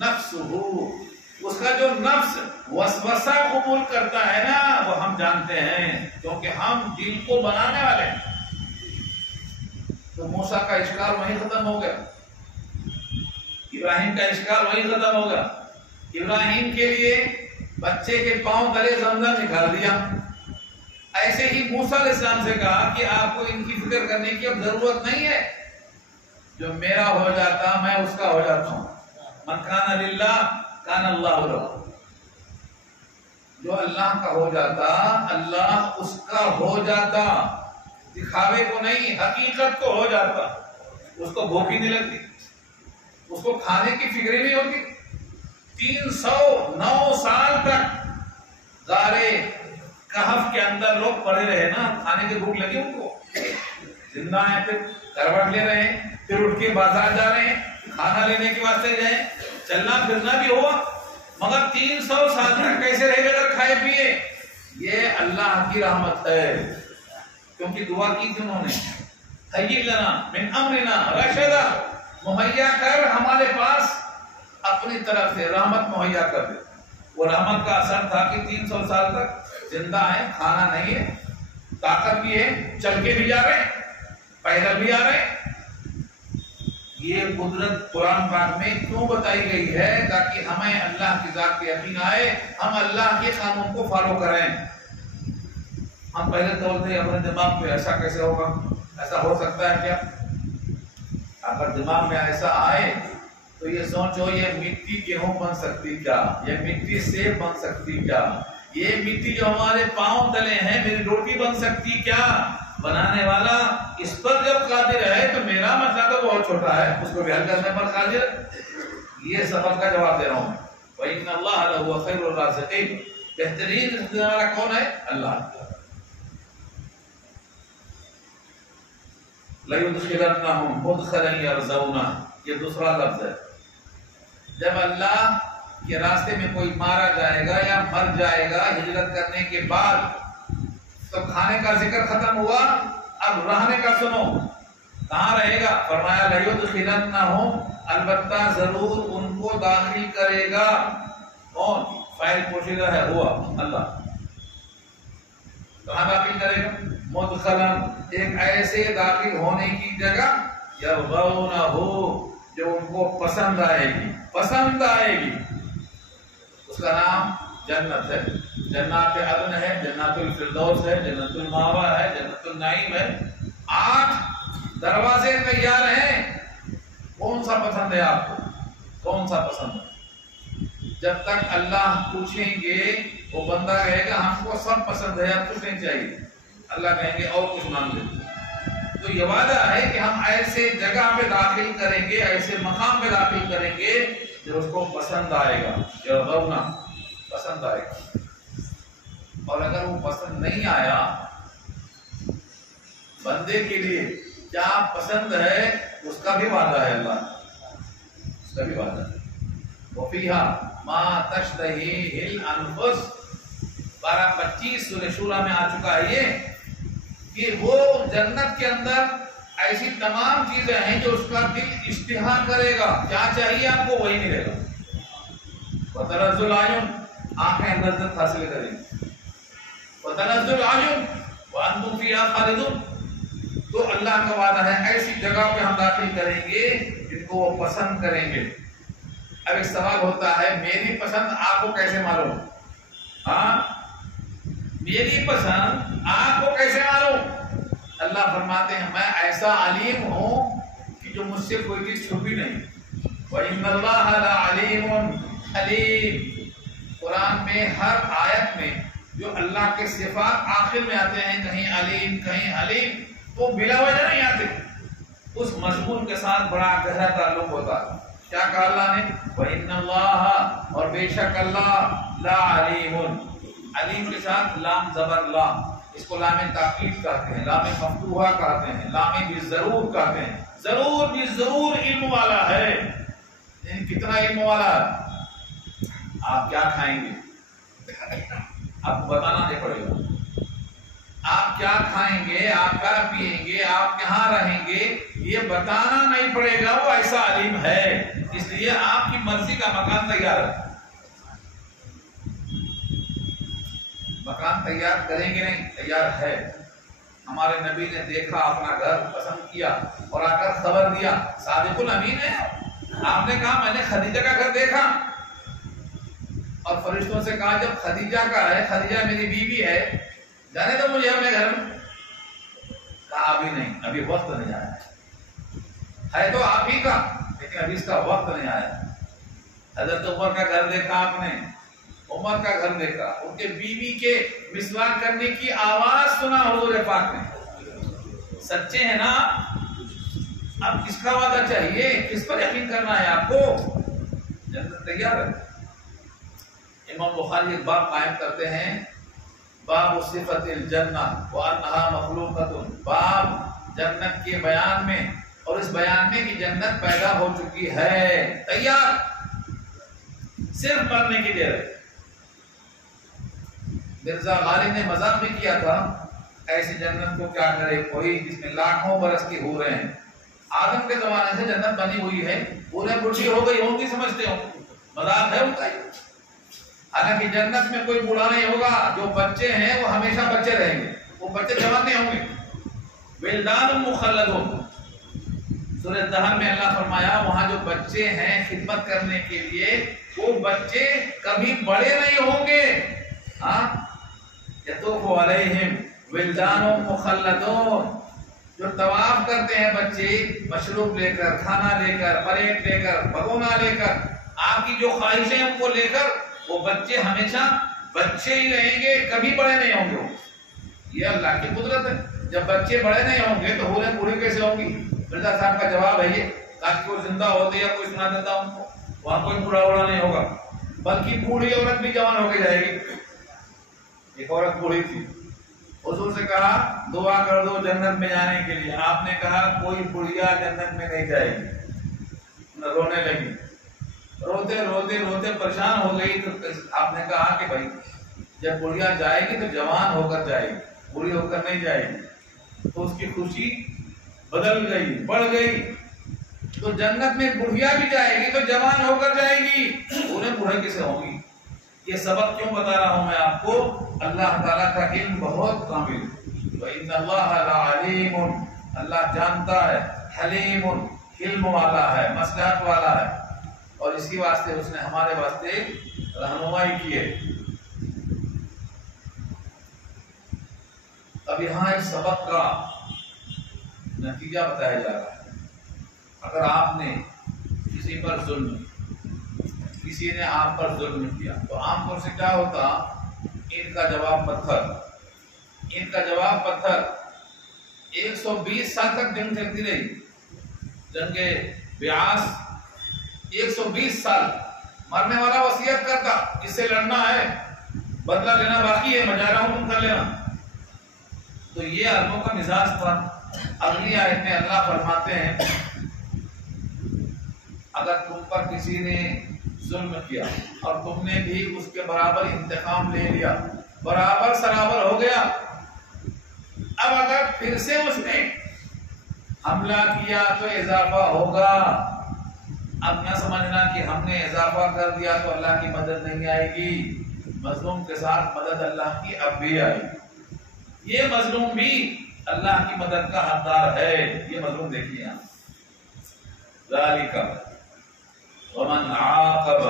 نَفْسُهُ، اس کا جو نفس وسوسہ قبول کرتا ہے نا وہ ہم جانتے ہیں، کیونکہ ہم دل کو بنانے والے ہیں۔ تو موسیٰ کا اشکال وہیں ختم ہو گیا، ابراہیم کا اشکال وہیں ختم ہو گیا۔ ابراہیم کے لیے بچے کے پاؤں تلے زمزم نکال دیا۔ ایسے ہی موسیٰ علیہ السلام سے کہا کہ آپ کو ان کی فکر کرنے کی اب ضرورت نہیں ہے، جو میرا ہو جاتا میں اس کا ہو جاتا ہوں۔ من کان للہ کان اللہ لہ، جو اللہ کا ہو جاتا اللہ اس کا ہو جاتا، دکھاوے کو نہیں حقیقت کو ہو جاتا۔ اس کو بھوک ہی نہیں لگتی، اس کو کھانے کی فکر ہی نہیں ہوتی۔ 309 سال تک غار کہف کے اندر لوگ پڑے رہے نا، کھانے کی بھوک لگی ان کو، زندہ ہیں، پھر کروٹ لے رہے ہیں، پھر اٹھ کے بازار جا رہے ہیں، کھانا لینے کے واسطے جائیں، چلنا پھرنا بھی ہوا، مگر 300 سال تک کیسے رہے بغیر کھائے پیے؟ یہ اللہ کی رحمت ہے، کیونکہ دعا کی تھی انہوں نے، ہیئ لنا من امرنا رشدا، مہیا کر ہمارے پاس اپنی طرف سے رحمت مہیا کر دے۔ وہ رحمت کا اثر تھا کہ 300 سال تک زندہ ہیں، کھانا نہیں ہے، طاقت بھی ہے، چل کے بھی جا رہے ہیں، پیدل بھی آ رہے ہیں۔ یہ قدرت قرآن پاک میں کیوں بتائی گئی ہے؟ تاکہ ہمیں اللہ کی ذات پہ یقین آئے، ہم اللہ کے قانون کو فالو کریں۔ ہم پہلے توڑتے اپنے دماغ پہ ایسا کیسے ہوگا، ایسا ہو سکتا ہے کیا؟ اگر دماغ میں ایسا آئے تو یہ سوچو یہ مٹی گیہوں بن سکتی کیا، یہ مٹی سیب بن سکتی کیا، یہ مٹی جو ہمارے پاؤں تلے ہیں میری روٹی بن سکتی کیا؟ بنانے والا اس پر جب قادر ہے تو میرا مسئلہ تو بہت چھوٹا ہے، اس کو بھی حل کرنے پر قادر۔ یہ سبق کا جواب دے رہا ہوں، وَإِنَّ اللَّهَ لَهُوَ خَيْرُ الرَّازِقِينَ، بہترین رزق دینے والا کون ہے؟ اللہ۔ لَيُدْخِلَنَّهُمْ مُدْخَلًا يَرْضَوْنَهُ، یہ دوسرا لفظ ہے۔ جب اللہ کے راستے میں کوئی مارا جائے گا یا مر جائے گا ہجرت کرنے کے بعد، تو کھانے کا ذکر ختم ہوا، اب رہنے کا سنو، کہاں رہے گا؟ فرمایا لَيُدْخِلَنَّهُمْ، البتہ ضرور ان کو داخل کرے گا۔ کون؟ فاعل پوشیدہ ہے، ہوا اللہ۔ کہاں داخل کرے گا؟ مدخلاً، ایک ایسے داخل ہونے کی جگہ یرضونہ، جو ان کو پسند آئے گی، پسند آئے گی۔ اس کا نام جنت ہے، جنات عدن ہے، جنت الفردوس ہے، جنت المأویٰ ہے، جنت النعیم ہے۔ 8 دروازے تیار ہیں، کون سا پسند ہے آپ کو؟ کون سا پسند ہے؟ جب تک اللہ پوچھیں گے وہ بندہ کہے گا ہم کو سب پسند ہے، اب کچھ نہیں چاہیے، اللہ کہیں گے اور کچھ مانگ لیں۔ تو یہ وعدہ ہے کہ ہم ایسے جگہ پہ داخل کریں گے، ایسے مقام پہ داخل کریں گے جو اس کو پسند آئے گا، یرضونہ، پسند آئے گا۔ اور اگر وہ پسند نہیں آیا، بندے کے لیے کیا پسند ہے اس کا بھی وعدہ ہے، اللہ اس کا بھی وعدہ ہے۔ وَفِيهَا مَا تَشْتَهِيهِ الْأَنفُسُ، 12-25 سورہ شورى میں آ چکا ہے یہ، کہ وہ جنت کے اندر ایسی تمام چیزیں ہیں جو اس کا دل اشتہا کرے گا، کیا چاہیے آپ کو وہی ملے گا۔ وَتَلَذُّ الْأَعْيُنُ، آنکھیں لذت حاصل کریں گی۔ وَتَلَذُّ الْأَعْيُنُ وَأَنْتُمْ فِيهَا خَالِدُونَ، تو اللہ کا وعدہ ہے ایسی جگہ پہ ہم داخل کریں گے جن کو وہ پسند کریں گے۔ اب ایک سوال ہوتا ہے میری پسند آپ کو کیسے معلوم؟ ہاں میری پسند آپ کو کیسے معلوم؟ اللہ فرماتے ہیں میں ایسا علیم ہوں کہ جو مجھ سے کوئی چیز چھپی نہیں۔ وَإِنَّ اللَّهَ لَعَلِيمٌ حَلِيمٌ۔ قرآن میں ہر آیت میں جو اللہ کے صفات آخر میں آتے ہیں، کہیں علیم کہیں حلیم، تو بلا وجہ نہیں آتے، اس مضمون کے ساتھ بڑا گہرا تعلق ہوتا ہے۔ کیا کہا اللہ نے؟ وَإِنَّ اللَّهَ، اور بے شک اللہ، لَعَلِيمٌ، علیم کے ساتھ لام زبر لا، اس کو لام تاکید کہتے ہیں، لام مفتوحہ کہتے ہیں، لام بالضرور کہتے ہیں۔ ضرور بھی ضرور علم والا ہے، یعنی کتنا علم والا ہے؟ آپ کیا کھائیں گے آپ کو بتانا نہیں پڑے گا، آپ کیا کھائیں گے، آپ کیا پیئیں گے، آپ کہاں رہیں گے، یہ بتانا نہیں پڑے گا، وہ ایسا علیم ہے۔ اس لیے آپ کی مرضی کا مکان تیار ہے، مکان تیار کریں گے نہیں، تیار ہے۔ ہمارے نبی نے دیکھا، اپنا گھر پسند کیا اور آ کر خبر دیا، صادق الامین ہے۔ آپ نے کہا میں نے خدیجہ کا گھر دیکھا، اور فرشتوں سے کہا جب خدیجہ کا ہے، خدیجہ میری بیوی ہے، جانے تو مجھے اپنے گھر میں۔ کہا ابھی نہیں، ابھی وقت نہیں آیا ہے تو آپ ہی کا، لیکن ابھی اس کا وقت نہیں آیا۔ حضرت عمر کا گھر دیکھا آپ نے، عمر کا گھر دیکھا، ان کے بیوی کے مسواک کرنے کی آواز سنا حضور پاک نے۔ سچے ہیں نا؟ اب کس کا وعدہ چاہیے، کس پر یقین کرنا ہے آپ کو؟ جنت تیار ہے۔ امام بخاری ایک باب قائم کرتے ہیں، باب صفت الجنہ وانہا مخلوقۃ، باب جنت کے بیان میں، اور اس بیان میں کہ جنت پیدا ہو چکی ہے، تیار، صرف مرنے کی دیر ہے۔ مرزا غالب نے مذاق بھی کیا تھا، ایسی جنت کو کیا کرے کوئی جس میں لاکھوں برس کی حوریں ہیں۔ آدم کے زمانے سے جنت بنی ہوئی ہے، حوریں بوڑھی ہو گئی ہوں گی، سمجھتے ہو مذاق ہے ان کا۔ حالانکہ جنت میں کوئی بوڑھا نہیں ہوگا، جو بچے ہیں وہ ہمیشہ بچے رہیں گے، وہ بچے جوان نہیں ہوں گے۔ ولدان مخلدون، سورہ دہر میں اللہ فرمایا وہاں جو بچے ہیں خدمت کرنے کے لیے، وہ بچے کبھی بڑے نہیں ہوں گے۔ ہاں یطوف علیہم ولدان مخلدون، جو طواف کرتے ہیں بچے مشروب لے کر، کھانا لے کر، پلیٹ لے کر، بھگونا لے کر، آپ کی جو خواہشیں ان کو لے کر، وہ بچے ہمیشہ بچے ہی رہیں گے، کبھی بڑے نہیں ہوں گے۔ یہ اللہ کی قدرت ہے۔ جب بچے بڑے نہیں ہوں گے تو حوریں بوڑھی کیسے ہوں گی؟ مرزا صاحب کا جواب ہے یہ، تاکہ وہ زندہ ہوتے یا کوئی سنا دیتا ان کو، وہاں کوئی بوڑھا بوڑھا نہیں ہوگا، بلکہ بوڑھی عورت بھی جوان ہو کے جائے گی۔ ایک عورت بوڑھی تھی، حضور سے کہا دعا کر دو جنت میں جانے کے لیے، آپ نے کہا کوئی بڑھیا جنت میں نہیں جائے گی، رونے لگی، روتے روتے روتے پریشان ہو گئی، تو آپ نے کہا کہ بھائی جب بڑھیا جائے گی تو جوان ہو کر جائے گی، بوڑھی ہو کر نہیں جائے گی۔ تو اس کی خوشی بدل گئی، بڑھ گئی، تو جنت میں بڑھیا بھی جائے گی تو جوان ہو کر جائے گی، انہیں بوڑھے کیسے ہوں گی؟ یہ سبق کیوں بتا رہا ہوں میں آپ کو؟ اللہ تعالیٰ کا علم بہت کامل ہے۔ وَإِنَّ اللَّهَ لَعَلِيمٌ، اللہ جانتا ہے، حلیم، علم والا ہے، مصلحت والا ہے، اور اسی واسطے اس نے ہمارے واسطے رہنمائی کی ہے۔ اب یہاں ایک سبق کا نتیجہ بتایا جا رہا ہے۔ اگر آپ نے کسی پر ظلم، کسی نے آپ پر ظلم کیا، تو عام طور سے کیا ہوتا؟ ان کا جواب پتھر، ان کا جواب پتھر۔ 120 سال تک جنگ چلتی رہی، جنگ بیعاص 120 سال۔ مرنے والا وصیت کرتا اس سے لڑنا ہے، بدلہ لینا باقی ہے، میں جا رہا ہوں تم کر لینا۔ تو یہ عربوں کا مزاج تھا۔ اگلی آیت میں اللہ فرماتے ہیں اگر تم پر کسی نے ظلم کیا اور تم نے بھی اس کے برابر انتقام لے لیا، برابر سرابر ہو گیا، اب اگر پھر سے اس نے حملہ کیا تو اضافہ ہوگا۔ اب نہ سمجھنا کہ ہم نے اضافہ کر دیا تو اللہ کی مدد نہیں آئے گی، مظلوم کے ساتھ مدد اللہ کی اب بھی آئے گی۔ یہ مظلوم بھی اللہ کی مدد کا حقدار ہے. یہ مضمون دیکھیے یہاں. ذالک ومن عاقب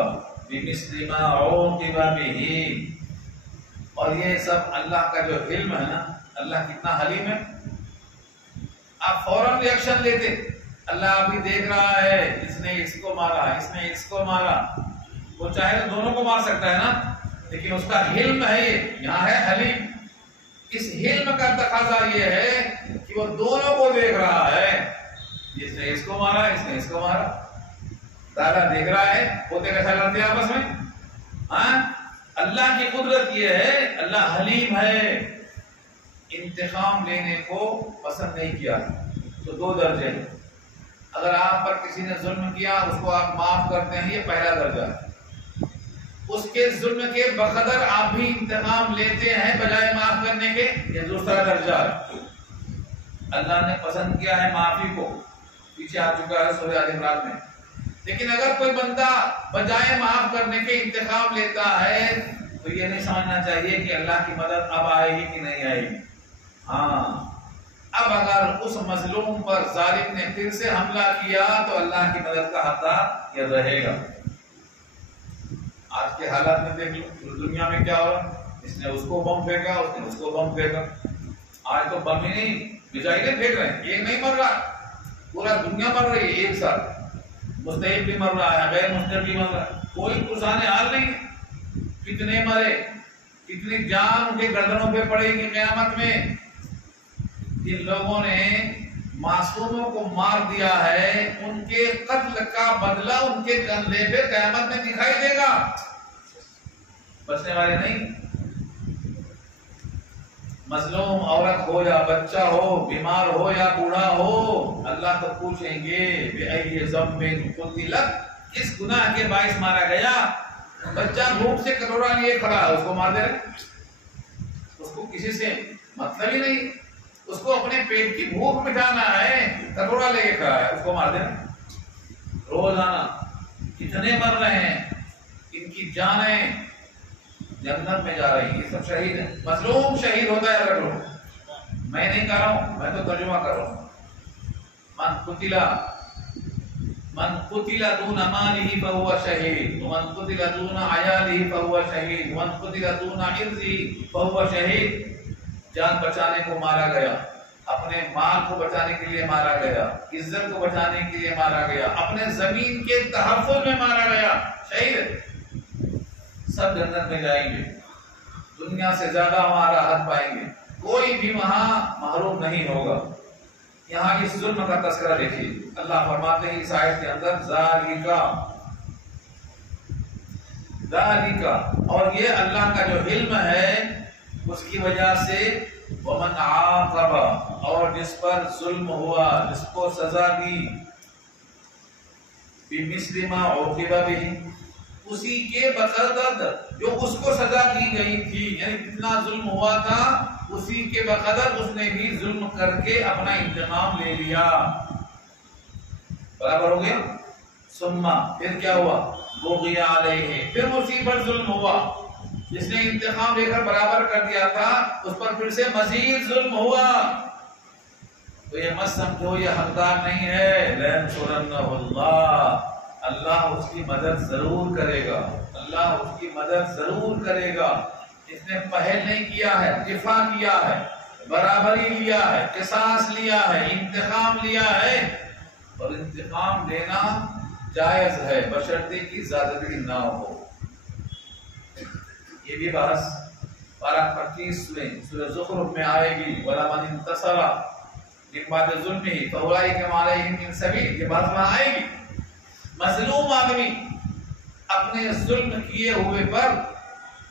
بمثل ما عوقب به. اور یہ سب اللہ کا جو علم ہے نا، اللہ کتنا حلیم ہے. آپ فوراً ریئیکشن لیتے، اللہ ابھی دیکھ رہا ہے، اس نے اس کو مارا، اس نے اس کو مارا. وہ چاہے تو دونوں کو مار سکتا ہے نا، لیکن اس کا علم ہے. یہ یہاں ہے حلیم. اس علم کا تقاضا یہ ہے کہ وہ دونوں کو دیکھ رہا ہے. جس نے اس کو مارا، اس نے اس کو مارا. دادا دیکھ رہا ہے پوتے کیسا لڑتے ہیں آپس میں. ہاں، اللہ کی قدرت یہ ہے، اللہ حلیم ہے. انتقام لینے کو پسند نہیں کیا. تو دو درجے ہیں. اگر آپ پر کسی نے ظلم کیا، اس کو آپ معاف کرتے ہیں، یہ پہلا درجہ ہے. اس کے ظلم کے بقدر آپ بھی انتقام لیتے ہیں بجائے معاف کرنے کے، یہ دوسرا درجہ ہے. اللہ نے پسند کیا ہے معافی کو، پیچھے آ چکا ہے سورہ آل عمران میں. لیکن اگر کوئی بندہ بجائے معاف کرنے کے انتقام لیتا ہے تو یہ نہیں سمجھنا چاہیے کہ اللہ کی مدد اب آئے گی کہ نہیں آئے گی. ہاں، اب اگر اس مظلوم پر ظالم نے پھر سے حملہ کیا تو اللہ کی مدد کا حقدار یہ رہے گا. آج کے حالات میں دیکھ لو دنیا میں کیا ہو رہا ہے. اس نے اس کو بم پھینکا، اس نے اس کو بم پھینکا. آج تو بم ہی نہیں، میزائلیں پھینک رہے ہیں. ایک نہیں مر رہا، پورا دنیا مر رہی ہے ایک ساتھ. مستحق بھی مر رہا ہے، غیر مستحق بھی مر رہا ہے. کوئی پرسان حال نہیں. کتنے مرے، کتنی جان ان کے گردنوں پہ پڑے گی قیامت میں. جن لوگوں نے معصوموں کو مار دیا ہے، ان کے قتل کا بدلہ ان کے کندھے پہ قیامت میں دکھائی دے گا. بچنے والے نہیں. مظلوم عورت ہو یا بچہ ہو، بیمار ہو یا بوڑھا ہو، اللہ تو پوچھیں گے بِأَيِّ ذَنبٍ قُتِلَتْ، کس گناہ کے باعث مارا گیا. بچہ بھوک سے کٹورا لیے کھڑا ہے، اس کو مار دے رہے. اس کو کسی سے مطلب ہی نہیں. اس کو اپنے پیٹ کی بھوک مٹانا ہے، کٹورا لے کے کھڑا ہے، اس کو مار دے رہے. روزانہ کتنے مر رہے ہیں، ان کی جانیں جنت میں جا رہی ہیں. یہ سب شہید ہیں. مظلوم شہید ہوتا ہے اگر لوگ. میں نہیں کر رہا ہوں، میں تو ترجمہ کر رہا ہوں. من قتل دون ماله فهو شهيد، ومن قتل دون عياله فهو شهيد، ومن قتل دون عرضه فهو شهيد. جان بچانے کو مارا گیا، اپنے مال کو بچانے کے لیے مارا گیا، عزت کو بچانے کے لیے مارا گیا، اپنے زمین کے تحفظ میں مارا گیا، شہید. سب جنت میں جائیں گے، دنیا سے زیادہ وہاں راحت پائیں گے. کوئی بھی وہاں محروم نہیں ہوگا. یہاں اس ظلم کا تذکرہ دیکھیے. اللہ فرماتے ہیں اس آیت کے اندر ذالک، اور یہ اللہ کا جو علم ہے اس کی وجہ سے ومن عاقب، اور جس پر ظلم ہوا، جس کو سزا دی، بمثل ما عوقب به، اسی کے بقدر جو اس کو سزا دی گئی تھی. یعنی جتنا ظلم ہوا تھا اسی کے بقدر اس نے بھی ظلم کر کے اپنا انتقام لے لیا. برابر ہو گیا. ثم، پھر کیا ہوا؟ بغی علیہ، پھر اسی پر ظلم ہوا. جس نے انتقام لے کر برابر کر دیا تھا اس پر پھر سے مزید ظلم ہوا. تو یہ مت سمجھو یہ حقدار نہیں ہے. لَيَنْصُرَنَّهُ اللَّهُ، اللہ اس کی مدد ضرور کرے گا. اللہ اس کی مدد ضرور کرے گا. اس نے پہل نہیں کیا ہے، دفاع کیا ہے، برابری لیا ہے، قصاص لیا ہے، انتقام لیا ہے. اور انتقام لینا جائز ہے بشرطے کی زیادتی نہ ہو. یہ بھی بحث پارہ 25 میں سورہ زخرف میں آئے گی. وَلَمَنِ انتصر من بعد ظلمه فَأُولَئِكَ عَلَيْهِم مِّن سَبِيلٍ، یہ بات وہاں آئے گی. مظلوم آدمی اپنے ظلم کیے ہوئے پر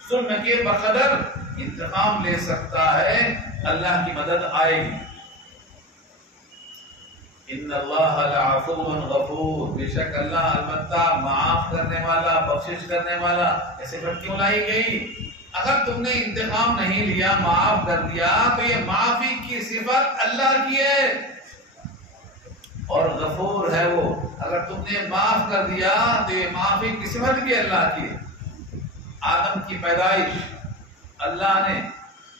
ظلم کے بقدر انتقام لے سکتا ہے. اللہ کی مدد آئے گی. ان اللہ لعفو غفور، بے شک اللہ البتہ معاف کرنے والا، بخشش کرنے والا. ایسے بات کیوں لائی گئی؟ اگر تم نے انتقام نہیں لیا، معاف کر دیا، تو یہ معافی کی صفت اللہ کی ہے اور غفور ہے وہ. اگر تم نے معاف کر دیا تو یہ معافی کی صفت بھی اللہ کی ہے. آدم کی پیدائش اللہ نے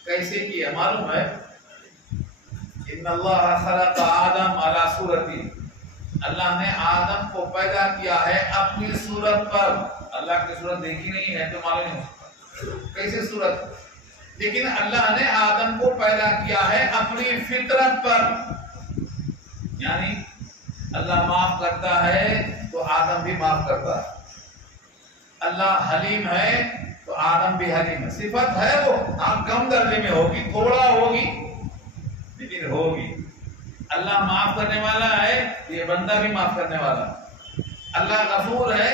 کیسے کی ہے معلوم ہے؟ ان اللہ خلق آدم علی صورتی، اللہ نے آدم کو پیدا کیا ہے اپنی صورت پر. اللہ کی صورت دیکھی نہیں ہے تو معلوم نہیں ہو سکتا کیسے صورت، لیکن اللہ نے آدم کو پیدا کیا ہے اپنی فطرت پر. یعنی اللہ معاف کرتا ہے تو آدم بھی معاف کرتا ہے. اللہ حلیم ہے تو آدم بھی حلیم ہے. صفت ہے وہ، آپ کم درجے میں ہوگی، تھوڑا ہوگی لیکن ہوگی. اللہ معاف کرنے والا ہے، یہ بندہ بھی معاف کرنے والا. اللہ غفور ہے،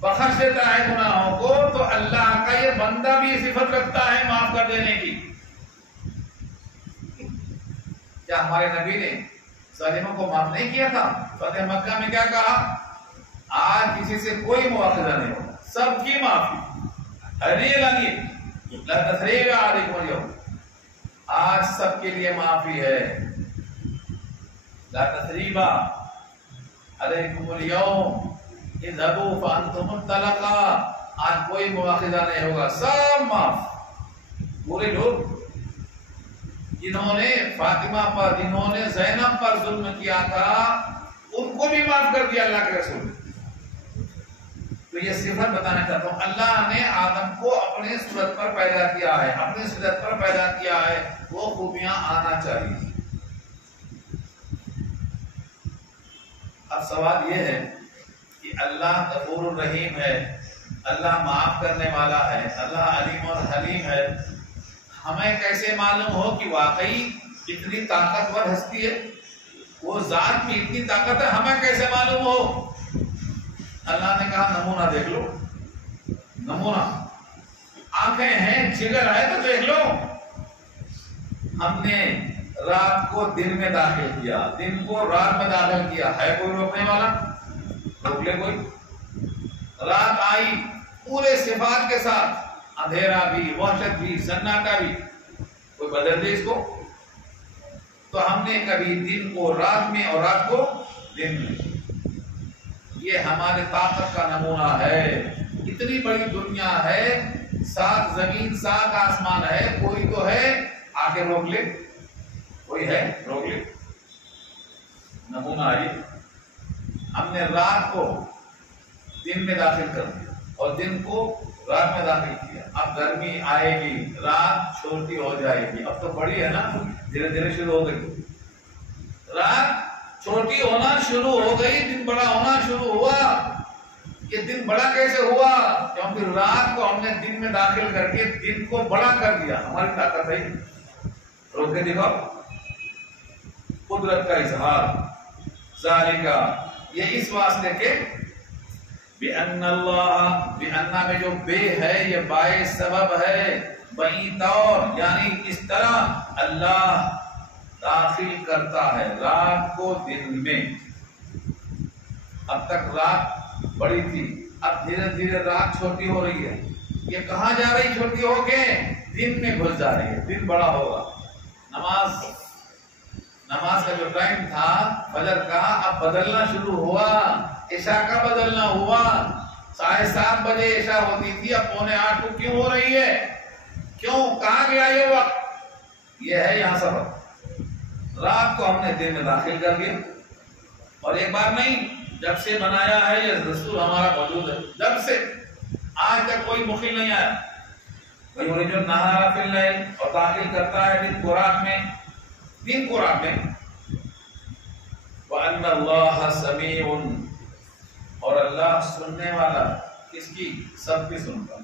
بخش دیتا ہے گناہوں کو، تو اللہ کا یہ بندہ بھی صفت رکھتا ہے معاف کر دینے کی. کیا ہمارے نبی نے ظالموں کو معاف نہیں کیا تھا؟ فتح مکہ میں کیا کہا؟ آج کسی سے کوئی مواخذہ نہیں ہوگا، سب کی معافی. لا تثریب علیکم اليوم، آج سب کے لیے معافی ہے. لا تثریب علیکم اليوم اذهبوا فانتم الطلقاء، آج کوئی مواخذہ نہیں ہوگا، سب معاف. پورے لوگ جنہوں نے فاطمہ پر، جنہوں نے زینب پر ظلم کیا تھا، ان کو بھی معاف کر دیا اللہ کے رسول. تو یہ صفت بتانا چاہتا ہوں، اللہ نے آدم کو اپنے صورت پر پیدا کیا ہے، اپنی صورت پر پیدا کیا ہے، وہ خوبیاں آنا چاہیے. اب سوال یہ ہے کہ اللہ غفور الرحیم ہے، اللہ معاف کرنے والا ہے، اللہ علیم اور حلیم ہے. ہمیں کیسے معلوم ہو کہ واقعی اتنی طاقتور ہستی ہے، وہ ذات کی اتنی طاقت ہے، ہمیں کیسے معلوم ہو؟ اللہ نے کہا نمونہ دیکھ لو. نمونہ، آنکھیں ہیں، جگر ہے تو دیکھ لو. ہم نے رات کو دن میں داخل کیا، دن کو رات میں داخل کیا، ہے کوئی روکنے والا؟ روک لے کوئی؟ رات آئی پورے صفات کے ساتھ، اندھیرا بھی، وحشت بھی، سناٹا بھی، کوئی بدل دے اس کو؟ تو ہم نے کبھی دن کو رات میں اور رات کو دن میں. یہ ہمارے طاقت کا نمونہ ہے. اتنی بڑی دنیا ہے، 7 زمین 7 آسمان ہے، کوئی تو ہے آ کے روک لے؟ کوئی ہے روک لے؟ نمونہ آئی. ہم نے رات کو دن میں داخل کر دیا اور دن کو رات میں داخل کیا. اب گرمی آئے گی، رات چھوٹی ہو جائے گی. اب تو بڑی ہے نا، دھیرے دھیرے شروع ہو گئی. رات چھوٹی ہونا شروع ہو گئی، دن بڑا ہونا شروع ہوا. یہ دن بڑا کیسے ہوا؟ کیونکہ رات کو ہم نے دن میں داخل کر کے دن کو بڑا کر دیا. ہماری طاقت ہے. روک کے دکھاؤ. قدرت کا اظہار. ذالکا، یہ اس واسطے کے بِأَنَّ اللَّهَ، بِأَنَّ میں جو بے ہے یہ بائے سبب ہے، بئی طور، یعنی اس طرح اللہ داخل کرتا ہے رات کو دن میں. اب تک رات بڑی تھی، اب دھیرے دھیرے رات چھوٹی ہو رہی ہے. یہ کہاں جا رہی چھوٹی ہو کے؟ دن میں گھس جا رہی ہے. دن بڑا ہوگا. نماز کا جو ٹائم تھا فجر کا، اب بدلنا شروع ہوا. عشاء کا بدلنا ہوا. 7:30 بجے عشاء ہوتی تھی، اب 7:45 کو کیوں ہو رہی ہے؟ کیوں؟ کہاں گیا یہ وقت؟ یہ ہے یہاں سبب. رات کو ہم نے دن میں داخل کر دیا. اور ایک بار نہیں، جب سے بنایا ہے یہ دستور ہمارا موجود ہے، جب سے آج تک کوئی مخل نہیں آیا. جو نہارا فی اللیل، اور داخل کرتا ہے دن کو رات میں، دن کو رات میں. وَأَنَّ اللَّهَ سَمِيعٌ، اور اللہ سننے والا، کس کی؟ سب کی سنتا.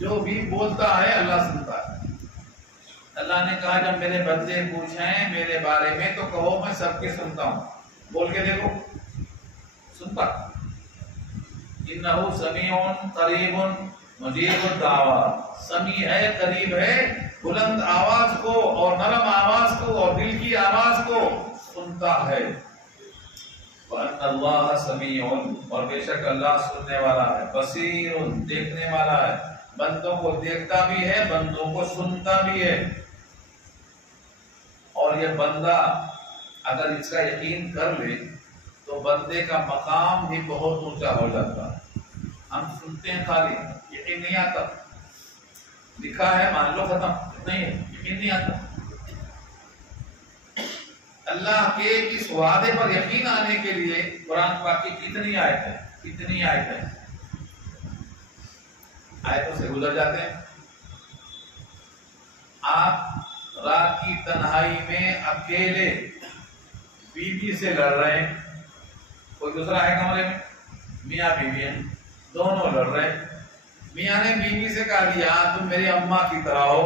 جو بھی بولتا ہے اللہ سنتا ہے. اللہ نے کہا جب میرے بندے پوچھیں میرے بارے میں تو کہو میں سب کی سنتا ہوں. بول کے دیکھو، سنتا. إِنَّهُ سَمِيعٌ قَرِيبٌ مجیب الدعوات. سمیع ہے، قریب ہے، بلند آواز کو اور نرم آواز کو اور دل کی آواز کو سنتا ہے. وَأَنَّ اللَّهَ سَمِيعٌ، اور بے شک اللہ سننے والا ہے. بصیر، دیکھنے والا ہے. بندوں کو دیکھتا بھی ہے، بندوں کو سنتا بھی ہے. اور یہ بندہ اگر اس کا یقین کر لے تو بندے کا مقام بھی بہت اونچا ہو جاتا ہے. ہم سنتے ہیں خالی، یقین نہیں آتا. لکھا ہے مان لو ختم، نہیں یقین نہیں آتا. اللہ کے اس وعدے پر یقین آنے کے لیے قرآن پاک کی کتنی آیتیں آیتوں سے گزر جاتے ہیں. آپ رات کی تنہائی میں اکیلے بیوی سے لڑ رہے ہیں، کوئی دوسرا ہے کمرے میں، میاں بیوی ہیں دونوں لڑ رہے ہیں. میاں نے بیوی سے کہا دیا تم میری اماں کی طرح ہو،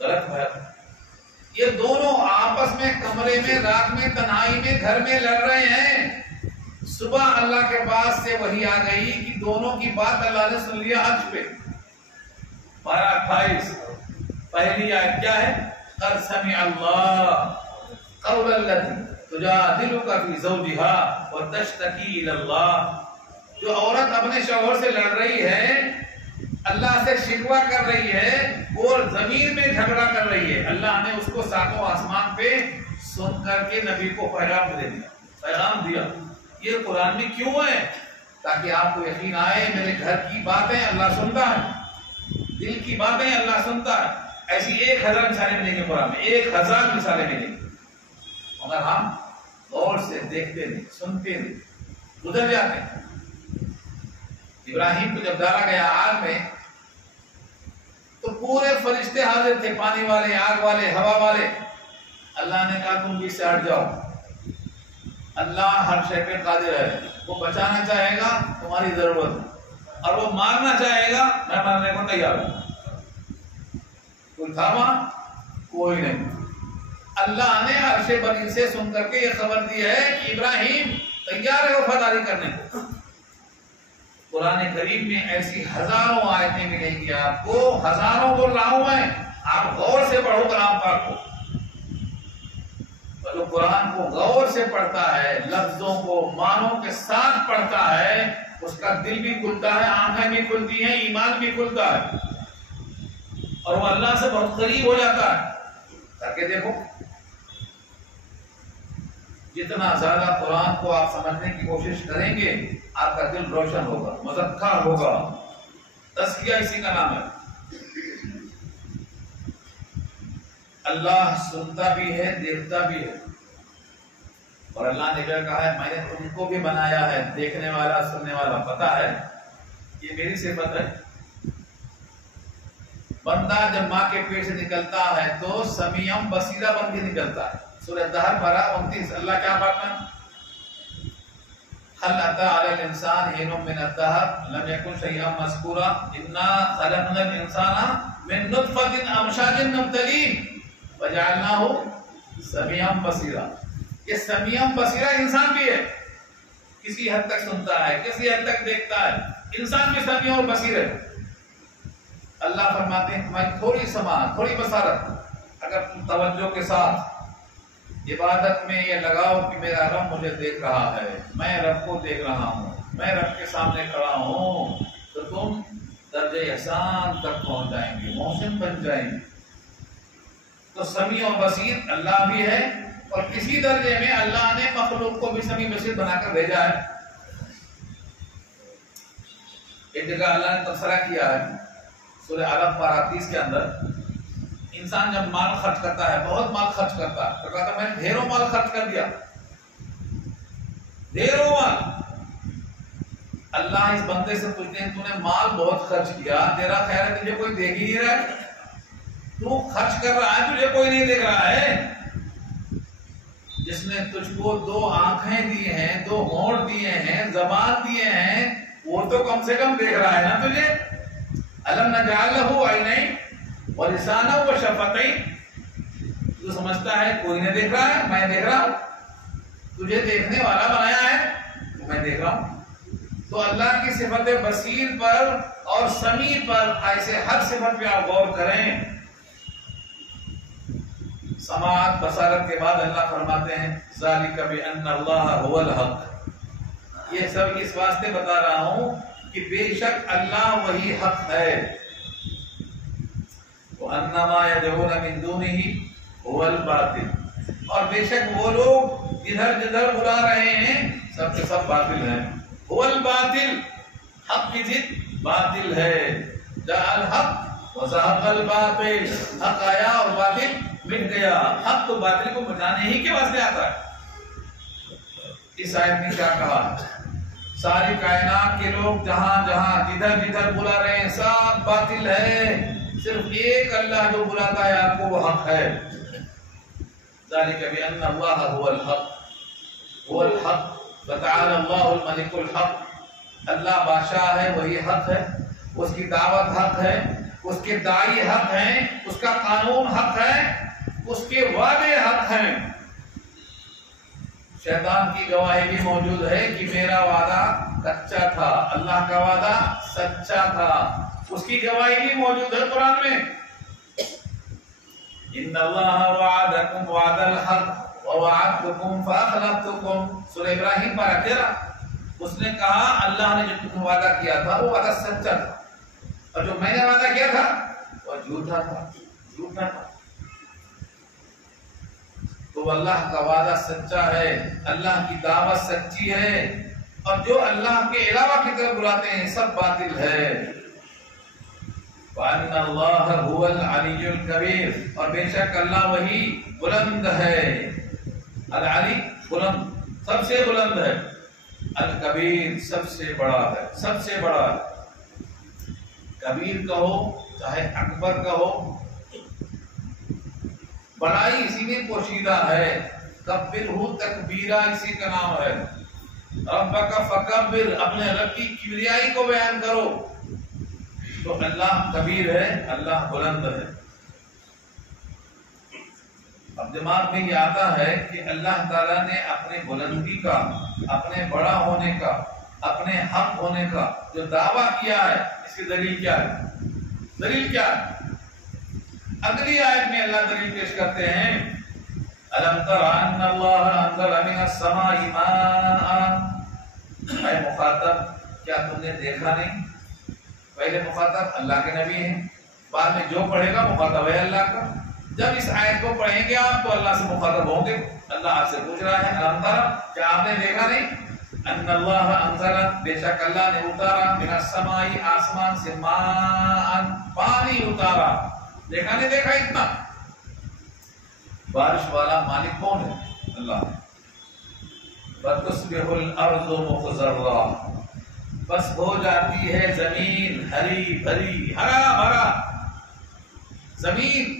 غلط ہے. یہ دونوں آپس میں کمرے میں رات میں تنہائی میں گھر میں لڑ رہے ہیں. صبح اللہ کے پاس سے وحی آ گئی کہ دونوں کی بات اللہ نے سن لیا. عرش پہ 12:28 پہلی آیت کیا ہے؟ قد سمع اللہ قول التي تجادلك في زوجها وتشتكي الى اللہ. جو عورت اپنے شوہر سے لڑ رہی ہے، اللہ سے شکوہ کر رہی ہے اور زمین میں جھگڑا کر رہی ہے، اللہ نے اس کو ساتوں آسمان پہ سن کر کے نبی کو پیغام دیا. یہ قرآن میں کیوں ہے؟ تاکہ آپ کو یقین آئے میرے گھر کی باتیں اللہ سنتا ہے، دل کی باتیں اللہ سنتا ہے. ایسی 1000 مثالیں ملیں گی قرآن میں، 1000 مثالیں ملیں گی. مگر ہم غور سے دیکھتے نہیں، سنتے نہیں، گزر جاتے ہیں. ابراہیم کو جب ڈالا گیا آگ میں تو پورے فرشتے حاضر تھے، پانی والے، آگ والے، ہوا والے. اللہ نے کہا تم بھی سے ہٹ جاؤ. اللہ ہر شے پہ قادر ہے، وہ بچانا چاہے گا تمہاری ضرورت، اور وہ مارنا چاہے گا میں مارنے کو تیار ہوں. کوئی تھاما؟ کوئی نہیں. اللہ نے عرش بنی سے سن کر کے یہ خبر دی ہے کہ ابراہیم تیار ہے وفاداری کرنے کو. قرآن کریم میں ایسی ہزاروں آیتیں ملیں گی آپ کو، ہزاروں بول رہا ہوں میں، آپ غور سے پڑھو کلام پاک کو. جو قرآن کو غور سے پڑھتا ہے، لفظوں کو معنوں کے ساتھ پڑھتا ہے، اس کا دل بھی کھلتا ہے، آنکھیں بھی کھلتی ہیں، ایمان بھی کھلتا ہے، اور وہ اللہ سے بہت قریب ہو جاتا ہے. تاکہ دیکھو جتنا زیادہ قرآن کو آپ سمجھنے کی کوشش کریں گے آپ کا دل روشن ہوگا، مزکہ ہوگا. تزکیہ اسی کا نام ہے. اللہ سنتا بھی ہے، دیکھتا بھی ہے، اور اللہ نے جو کہا ہے میں نے تم کو بھی بنایا ہے دیکھنے والا، سننے والا. پتا ہے یہ میری صفت ہے. بندہ جب ماں کے پیٹ سے نکلتا ہے تو سمیعم بصیرہ بن کے نکلتا ہے. سورہ دہر 12:29 اللہ کیا فرماتا ہے؟ هل اتى على الانسان حين من الدهر لم يكن شيئا مذكورا انا خلقنا الانسان من نطفة امشاج نبتليه وجعلناه سميعا بصيرا. یہ سمیع بصیرہ انسان بھی ہے، کسی حد تک سنتا ہے، کسی حد تک دیکھتا ہے. انسان بھی سمیع اور بصیر ہے. اللہ فرماتے ہیں تمہاری تھوڑی سماعت، تھوڑی بصارت اگر تم توجہ کے ساتھ عبادت میں یہ لگاؤ کہ میرا رب مجھے دیکھ رہا ہے، میں رب کو دیکھ رہا ہوں، میں رب کے سامنے کھڑا ہوں، تو تم درجہ احسان تک پہنچ جائیں گے، محسن بن جائیں گے. تو سمیع اور بصیر اللہ بھی ہے، اور کسی درجے میں اللہ نے مخلوق کو بھی سمیع بصیر بنا کر بھیجا ہے. ایک جگہ اللہ نے تبصرہ کیا ہے سورہ علق 30 کے اندر. انسان جب مال خرچ کرتا ہے، بہت مال خرچ کرتا ہے، تو کہتا میں نے ڈھیروں مال خرچ کر دیا، ڈھیروں مال. اللہ اس بندے سے پوچھتے ہیں تو نے مال بہت خرچ کیا، تیرا خیر ہے تجھے کوئی دیکھ ہی نہیں رہا ہے، تو خرچ کر رہا ہے تجھے کوئی نہیں دیکھ رہا ہے. جس نے تجھ کو 2 آنکھیں دی ہیں، 2 ہونٹ دیے ہیں، زبان دیے ہیں، وہ تو کم سے کم دیکھ رہا ہے نا تجھے. الم نجعل لہ عینین ولسانا وشفتین. تو سمجھتا ہے کوئی نہیں دیکھ رہا ہے، میں دیکھ رہا ہوں. تجھے دیکھنے والا بنایا ہے تو میں دیکھ رہا ہوں. تو اللہ کی صفت بصیر پر اور سمیع پر ایسے ہر صفت پہ آپ غور کریں. سماعت بصارت کے بعد اللہ فرماتے ہیں ذالک بان اللہ هو الحق. یہ سب اس واسطے بتا رہا ہوں کہ بے شک اللہ وہی حق ہے. وانما يدعون من دونه هو الباطل. اور بے شک وہ لوگ جدھر جدھر بلا رہے ہیں سب کے سب باطل ہیں. هو الباطل، حق کی ضد باطل ہے. جاء الحق وزهق الباطل. حق آیا اور باطل مٹ گیا. حق تو باطل کو مٹانے ہی کے واسطے آتا ہے. اس آیت نے کیا کہا؟ ساری کائنات کے لوگ جہاں جہاں جدھر جدھر بلا رہے ہیں سب باطل ہے، صرف ایک اللہ جو بلاتا ہے آپ کو وہ حق ہے. ذالک بأن اللہ هو الحق وتعالى اللہ الملک الحق. اللہ بادشاہ ہے، وہی حق ہے، اس کی دعوت حق ہے، اس کے داعی حق ہیں، اس کا قانون حق ہے، اس کے وعدے حق ہیں. شیطان کی گواہی بھی موجود ہے کہ میرا وعدہ کچا تھا، اللہ کا وعدہ سچا تھا. اس کی گواہی بھی موجود ہے قرآن میں. ان اللہ وعدکم وعد الحق ووعدتکم فاخلفتکم. سورہ ابراہیم پارہ 13. اس نے کہا اللہ نے جو تم وعدہ کیا تھا وہ وعدہ سچا تھا، اور جو میں نے وعدہ کیا تھا وہ جھوٹا تھا. تو اللہ کا وعدہ سچا ہے، اللہ کی دعوت سچی ہے، اور جو اللہ کے علاوہ کی طرف بلاتے ہیں سب باطل ہے. وَأَنَّ اللَّهَ هُوَ الْعَلِيُّ الْكَبِيرُ. اور بے شک اللہ وہی بلند ہے. العلی بلند، سب سے بلند ہے. الکبیر سب سے بڑا ہے، سب سے بڑا ہے. کبیر کہو چاہے اکبر کہو، بڑائی اسی میں پوشیدہ ہے. کبرہ تکبیرہ اسی کا نام ہے. ربک فکبر، اپنے رب کی کبریائی کو بیان کرو. تو اللہ کبیر ہے، اللہ بلند ہے. اب دماغ میں یہ آتا ہے کہ اللہ تعالیٰ نے اپنے بلندی کا، اپنے بڑا ہونے کا، اپنے حق ہونے کا جو دعویٰ کیا ہے، اس کی دلیل کیا ہے؟ دلیل کیا ہے؟ اگلی آیت میں اللہ دلیل پیش کرتے ہیں. الم تر ان اللہ انزل من السماء ماء. اے مخاطب، کیا تم نے دیکھا نہیں؟ پہلے مخاطب اللہ کے نبی ہیں، بعد میں جو پڑھے گا مخاطب ہے اللہ کا. جب اس آیت کو پڑھیں گے آپ تو اللہ سے مخاطب ہوں گے. اللہ آپ سے پوچھ رہا ہے الم تر، کیا آپ نے دیکھا نہیں؟ ان اللہ انزل، بے شک اللہ نے اتارا، من السماء، آسمان سے، ماء، پانی اتارا. دیکھا نہیں دیکھا اتنا؟ بارش والا مالک کون ہے؟ اللہ. فتصبح الارض مخضرا، بس ہو جاتی ہے زمین ہری بھری، ہرا بھرا. زمین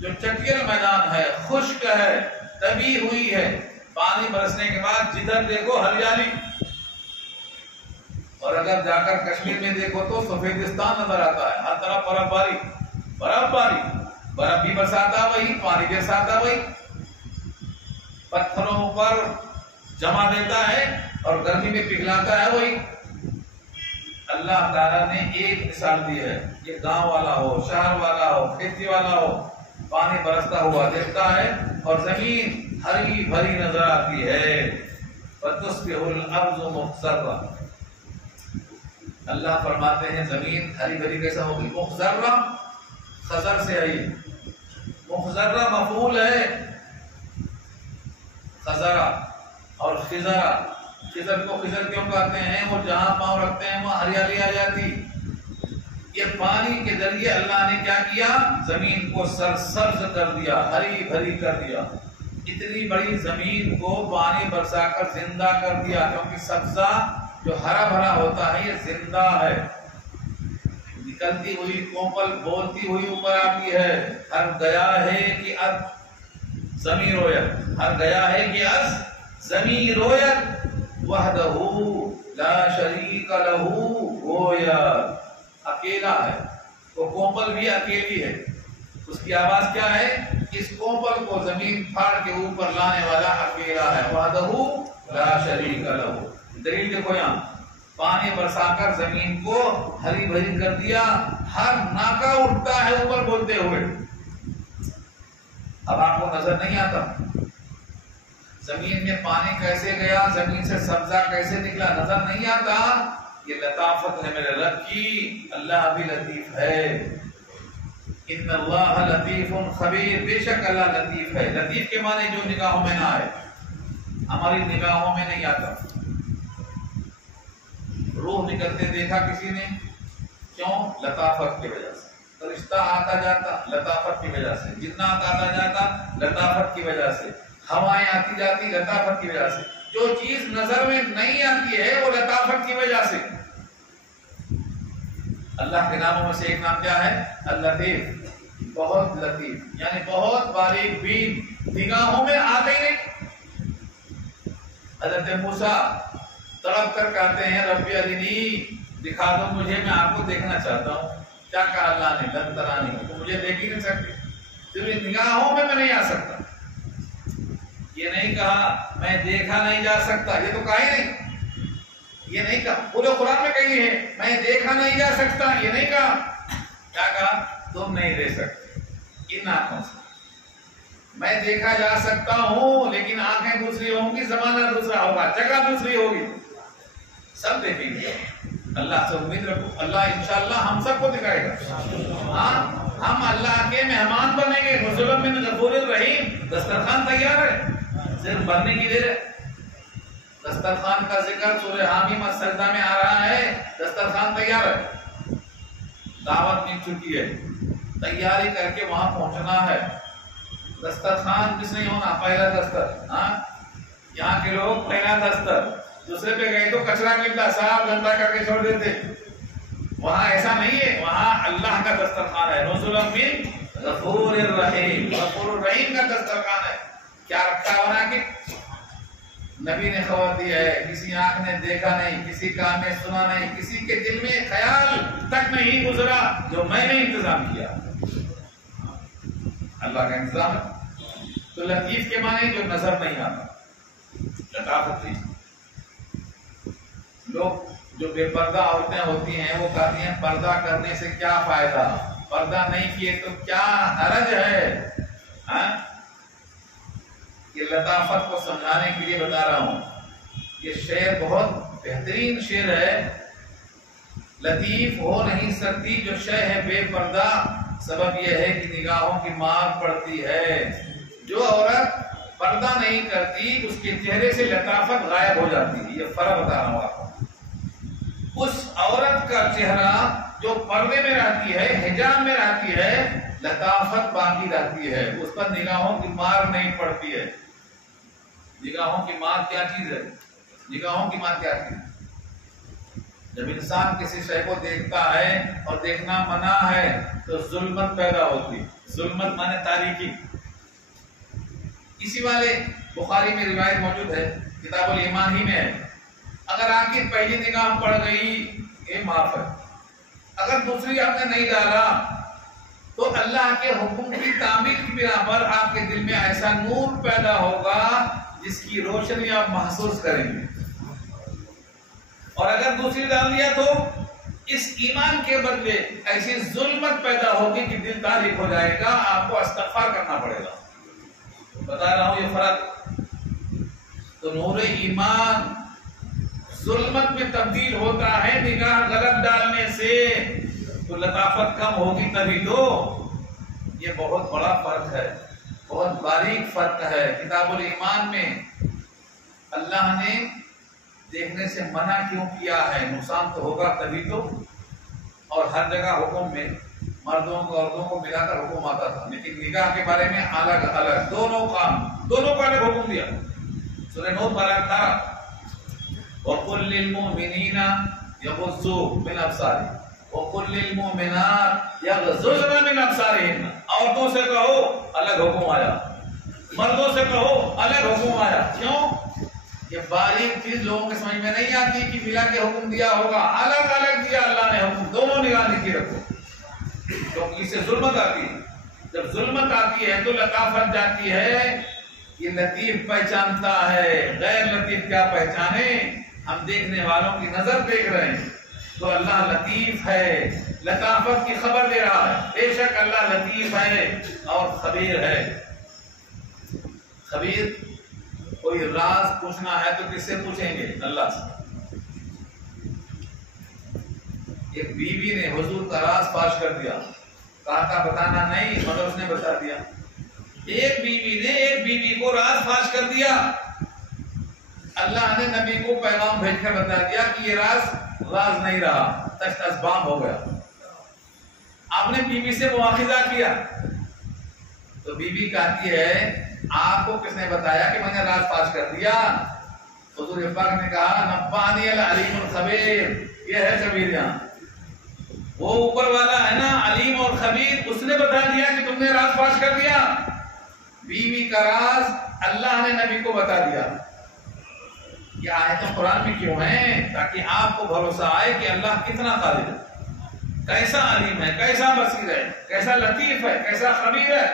جو چٹیل میدان ہے، خشک ہے، تبی ہوئی ہے، پانی برسنے کے بعد جدھر دیکھو ہریالی. اور اگر جا کر کشمیر میں دیکھو تو سفیدستان نظر آتا ہے، ہر طرف برف باری، برف باری. برف بھی برساتا وہی، پانی بھی برساتا وہی، پتھروں پر جمع دیتا ہے اور گرمی میں پگھلاتا ہے وہی. اللہ تعالیٰ نے ایک مثال دی ہے. یہ گاؤں والا ہو، شہر والا ہو، کھیتی والا ہو، پانی برستا ہوا دیکھتا ہے اور زمین ہری بھری نظر آتی ہے. فتصبح الارض مخضرا. اللہ فرماتے ہیں زمین ہری بھری کیسا ہوگی؟ مخضرا، خضر سے آئی. مخضرا مفعول ہے، خضرا اور خضرا. خضر کو خضر کیوں کہتے ہیں؟ وہ جہاں پاؤں رکھتے ہیں وہاں ہریالی آ جاتی. یہ پانی کے ذریعے اللہ نے کیا کیا؟ زمین کو سرسبز کر دیا، ہری بھری کر دیا. اتنی بڑی زمین کو پانی برسا کر زندہ کر دیا، کیونکہ سبزہ جو ہرا بھرا ہوتا ہے یہ زندہ ہے. نکلتی ہوئی کومل بولتی ہوئی اوپر آتی ہے. ہر گیا ہے کہ اب زمین رویت، ہر گیا ہے کہ از زمین رویت. وحدہ لا شریک لہ رویت. اکیلا ہے، وہ کومل بھی اکیلی ہے. اس کی آواز کیا ہے؟ اس کومل کو زمین پھاڑ کے اوپر لانے والا اکیلا ہے. وحدہ لا شریک لہ. دلیل دیکھو یہاں، پانی برسا کر زمین کو ہری بھری کر دیا. ہر ناکا اٹھتا ہے اوپر بولتے ہوئے. اب آپ کو نظر نہیں آتا زمین میں پانی کیسے گیا، زمین سے سبزہ کیسے نکلا، نظر نہیں آتا. یہ لطافت ہے میرے رب کی. اللہ بھی لطیف ہے. ان اللہ لطیف خبیر. بے شک اللہ لطیف ہے. لطیف کے معنی جو نگاہوں میں نہ آئے، ہماری نگاہوں میں نہیں آتا. روح نکلتے دیکھا کسی نے، کیوں؟ لطافت کی وجہ سے. فرشتہ آتا جاتا لطافت کی وجہ سے، جنات آتا جاتا لطافت کی وجہ سے، ہوائیں آتی جاتی لطافت کی وجہ سے، جو چیز نظر میں نہیں آتی ہے وہ لطافت کی وجہ سے۔ اللہ کے ناموں میں سے ایک نام کیا ہے؟ اللطیف، بہت لطیف، یعنی بہت باریک بین، نگاہوں میں آتے ہی نہیں۔ حضرت موسیٰ تڑپ کر کہتے ہیں ربی ارنی، دکھا دو مجھے، میں آپ کو دیکھنا چاہتا ہوں۔ کیا کہا اللہ نے؟ لن ترانی، تو مجھے دیکھ ہی نہیں سکتے، تیری نگاہوں میں نہیں آ سکتا۔ یہ نہیں کہا میں دیکھا نہیں جا سکتا، یہ تو کہا ہی نہیں، یہ نہیں کہا، پورے قرآن میں کہی ہے میں دیکھا نہیں جا سکتا، یہ نہیں کہا۔ کیا کہا؟ تم نہیں دیکھ سکتے ان آنکھوں سے، میں دیکھا جا سکتا ہوں لیکن آنکھیں دوسری ہوں گی، زمانہ دوسرا ہوگا، جگہ دوسری ہوگی، سب دیکھیں گے۔ اللہ سے امید رکھو، اللہ انشاءاللہ ہم سب کو دکھائے گا۔ ہاں ہم اللہ کے مہمان بنیں گے۔ نزلا من غفور الرحیم، دسترخوان تیار ہے، صرف بننے کی دیر ہے۔ دسترخوان کا ذکر سورہ حامیم السجدہ میں آ رہا ہے، دسترخوان تیار ہے، دعوت مل چکی ہے، تیاری کر کے وہاں پہنچنا ہے۔ دسترخوان کس نہیں ہونا؟ پہلا دستر، ہاں یہاں کے لوگ پہلا دستر، دوسرے پہ گئے تو کچرا ملتا، صاف گندا کر کے چھوڑ دیتے۔ وہاں ایسا نہیں ہے، وہاں اللہ کا دسترخوان ہے، نزلا من غفور الرحیم، غفور الرحیم کا دسترخوان ہے۔ کیا رکھا بنا کے؟ نبی نے خبر دی ہے، کسی آنکھ نے دیکھا نہیں، کسی کان نے سنا نہیں، کسی کے دل میں خیال تک نہیں گزرا جو میں نے انتظام کیا۔ اللہ کا انتظام ہے۔ تو لطیف کے معنی جو نظر نہیں آتا، لطافت نہیں۔ لوگ جو بے پردہ عورتیں ہوتی ہیں وہ کہتی ہیں پردہ کرنے سے کیا فائدہ، پردہ نہیں کیے تو کیا حرج ہے؟ یہ لطافت کو سمجھانے کے لیے بتا رہا ہوں۔ یہ شعر بہت بہترین شعر ہے۔ لطیف ہو نہیں سکتی جو شے ہے بے پردہ، سبب یہ ہے کہ نگاہوں کی مار پڑتی ہے۔ جو عورت پردہ نہیں کرتی اس کے چہرے سے لطافت غائب ہو جاتی ہے۔ یہ فرق بتا رہا ہوں آپ کو۔ اس عورت کا چہرہ جو پردے میں رہتی ہے، حجاب میں رہتی ہے، لطافت باقی رہتی ہے، اس پر نگاہوں کی مار نہیں پڑتی ہے۔ نگاہوں کی مار کیا چیز ہے؟ نگاہوں کی مار کیا چیز ہے؟ جب انسان کسی شے کو دیکھتا ہے اور دیکھنا منع ہے تو ظلمت پیدا ہوتی، ظلمت مانے تاریکی۔ اسی والے بخاری میں روایت موجود ہے، کتاب الایمان ہی میں ہے، اگر آپ کی پہلی نگاہ پڑ گئی یہ معاف ہے، اگر دوسری آپ نے نہیں ڈالا تو اللہ کے حکم کی تعمیل کی بنا پر آپ کے دل میں ایسا نور پیدا ہوگا جس کی روشنی آپ محسوس کریں گے، اور اگر دوسری ڈال دیا تو اس ایمان کے بدلے ایسی ظلمت پیدا ہوگی کہ دل تاریک ہو جائے گا، آپ کو استغفار کرنا پڑے گا۔ بتا رہا ہوں یہ فرق۔ تو نور ایمان ظلمت میں تبدیل ہوتا ہے نگاہ غلط ڈالنے سے، تو لطافت کم ہوگی تبھی تو۔ یہ بہت بڑا فرق ہے، بہت باریک فرق ہے۔ کتاب الایمان میں اللہ نے دیکھنے سے منع کیوں کیا ہے؟ نقصان تو ہوگا تبھی تو، اور ہر جگہ حکم میں مردوں کو عورتوں کو ملا کر حکم آتا تھا، لیکن نگاہ کے بارے میں الگ الگ دونوں کو الگ حکم دیا۔ سورہ نور پارہ 18، وَقُلْ لِلْمُؤْمِنِينَ يَغُضُّوا مِنْ أَبْصَارِهِمْ وَقُلْ لِلْمُؤْمِنَاتِ يَغْضُضْنَ مِنْ أَبْصَارِهِنَّ۔ عورتوں سے کہو الگ حکم آیا، مردوں سے کہو الگ حکم آیا۔ کیوں؟ یہ باریک چیز لوگوں کے سمجھ میں نہیں آتی کہ ملا کے حکم دیا ہوگا، الگ الگ دیا اللہ نے حکم، دونوں نگاہ نیچے رکھو، کیونکہ اس سے ظلمت آتی ہے۔ جب ظلمت آتی ہے تو لطافت جاتی ہے۔ یہ لطیف پہچانتا ہے، غیر لطیف کیا پہچانے؟ ہم دیکھنے والوں کی نظر دیکھ رہے ہیں، تو اللہ لطیف ہے، لطافت کی خبر دے رہا ہے۔ بے شک اللہ لطیف ہے اور خبیر ہے۔ خبیر، کوئی راز پوچھنا ہے تو کس سے پوچھیں گے؟ اللہ سے۔ ایک بیوی نے حضور کا راز فاش کر دیا، کہا تھا بتانا نہیں، مگر اس نے بتا دیا۔ ایک بیوی نے ایک بیوی کو راز فاش کر دیا، اللہ نے نبی کو پیغام بھیج کر بتا دیا کہ یہ راز نہیں رہا، تشت اسباب ہو گیا۔ آپ نے بیوی سے مواخذہ کیا تو بیوی کہتی ہے آپ کو کس نے بتایا کہ میں نے راز فاش کر دیا؟ حضور پاک نے کہا نبانی العلیم الخبیر، یہ ہے خبیر یہاں، وہ اوپر والا ہے نا علیم اور خبیر، اس نے بتا دیا کہ تم نے راز فاش کر دیا۔ بیوی کا راز اللہ نے نبی کو بتا دیا۔ یہ آیتیں قرآن میں کیوں ہیں؟ تاکہ آپ کو بھروسہ آئے کہ اللہ کتنا قادر ہے، کیسا علیم ہے، کیسا بصیر ہے، کیسا لطیف ہے، کیسا خبیر ہے۔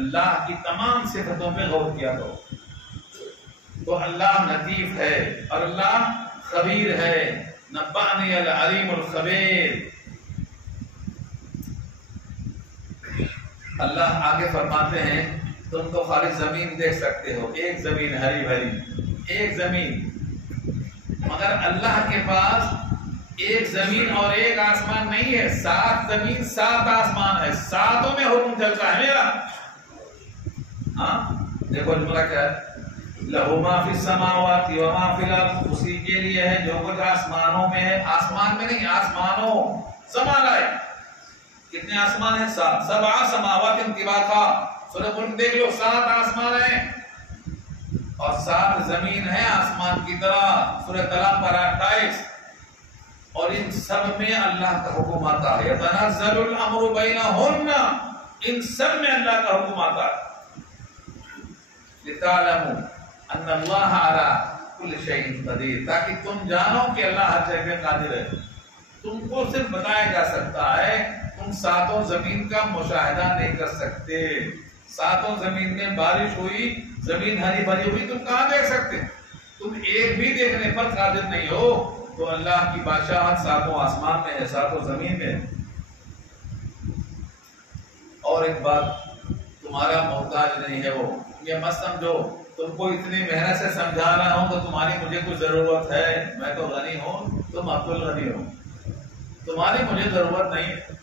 اللہ کی تمام صفتوں پہ غور کیا کرو تو اللہ لطیف ہے اور اللہ خبیر ہے۔ نبأنی العلیم الخبیر۔ اللہ آگے فرماتے ہیں تم تو خالی زمین دیکھ سکتے ہو، ایک زمین ہری بھری، ایک زمین، مگر اللہ کے پاس ایک زمین اور ایک آسمان نہیں ہے، 7 زمین 7 آسمان ہے، 7 میں حکم چلتا ہے میرا۔ ہاں دیکھو جملہ کیا ہے، لہو ما فی السماوات و ما فی الارض، اسی کے لیے ہے جو کچھ آسمانوں میں ہے، آسمان میں نہیں، آسمانوں سما لائے۔ کتنے آسمان ہیں؟ 7، 7 سماوات طباقا، سورہ ملک دیکھ لو، 7 آسمان ہیں اور 7 زمین ہے آسمان کی طرح، سورہ طلاق پر 28۔ اور ان سب میں اللہ کا حکم آتا ہے، یتنزل الامر بینہن، ان سب میں اللہ کا حکم آتا ہے۔ لِتَعْلَمُوا أَنَّ اللَّهَ عَلَىٰ كُلِّ شَيْءٍ قَدِيرٌ، تاکہ تم جانو کہ اللہ ہر جگہ پہ قادر ہے۔ تم کو صرف بتایا جا سکتا ہے، تم 7 زمین کا مشاہدہ نہیں کر سکتے۔ 7 زمین میں بارش ہوئی، زمین ہری بھری ہوئی، تم کہاں دیکھ سکتے؟ تم ایک بھی دیکھنے پر قادر نہیں ہو۔ تو اللہ کی بادشاہت 7 آسمان میں ہے، 7 زمین میں ہے۔ اور ایک بات، تمہارا محتاج نہیں ہے وہ، یہ مت سمجھو تم کو اتنی محنت سے سمجھا رہا ہوں تو تمہاری مجھے کوئی ضرورت ہے، میں تو غنی ہوں، تم عبد الغنی ہو، تمہاری مجھے ضرورت نہیں ہے۔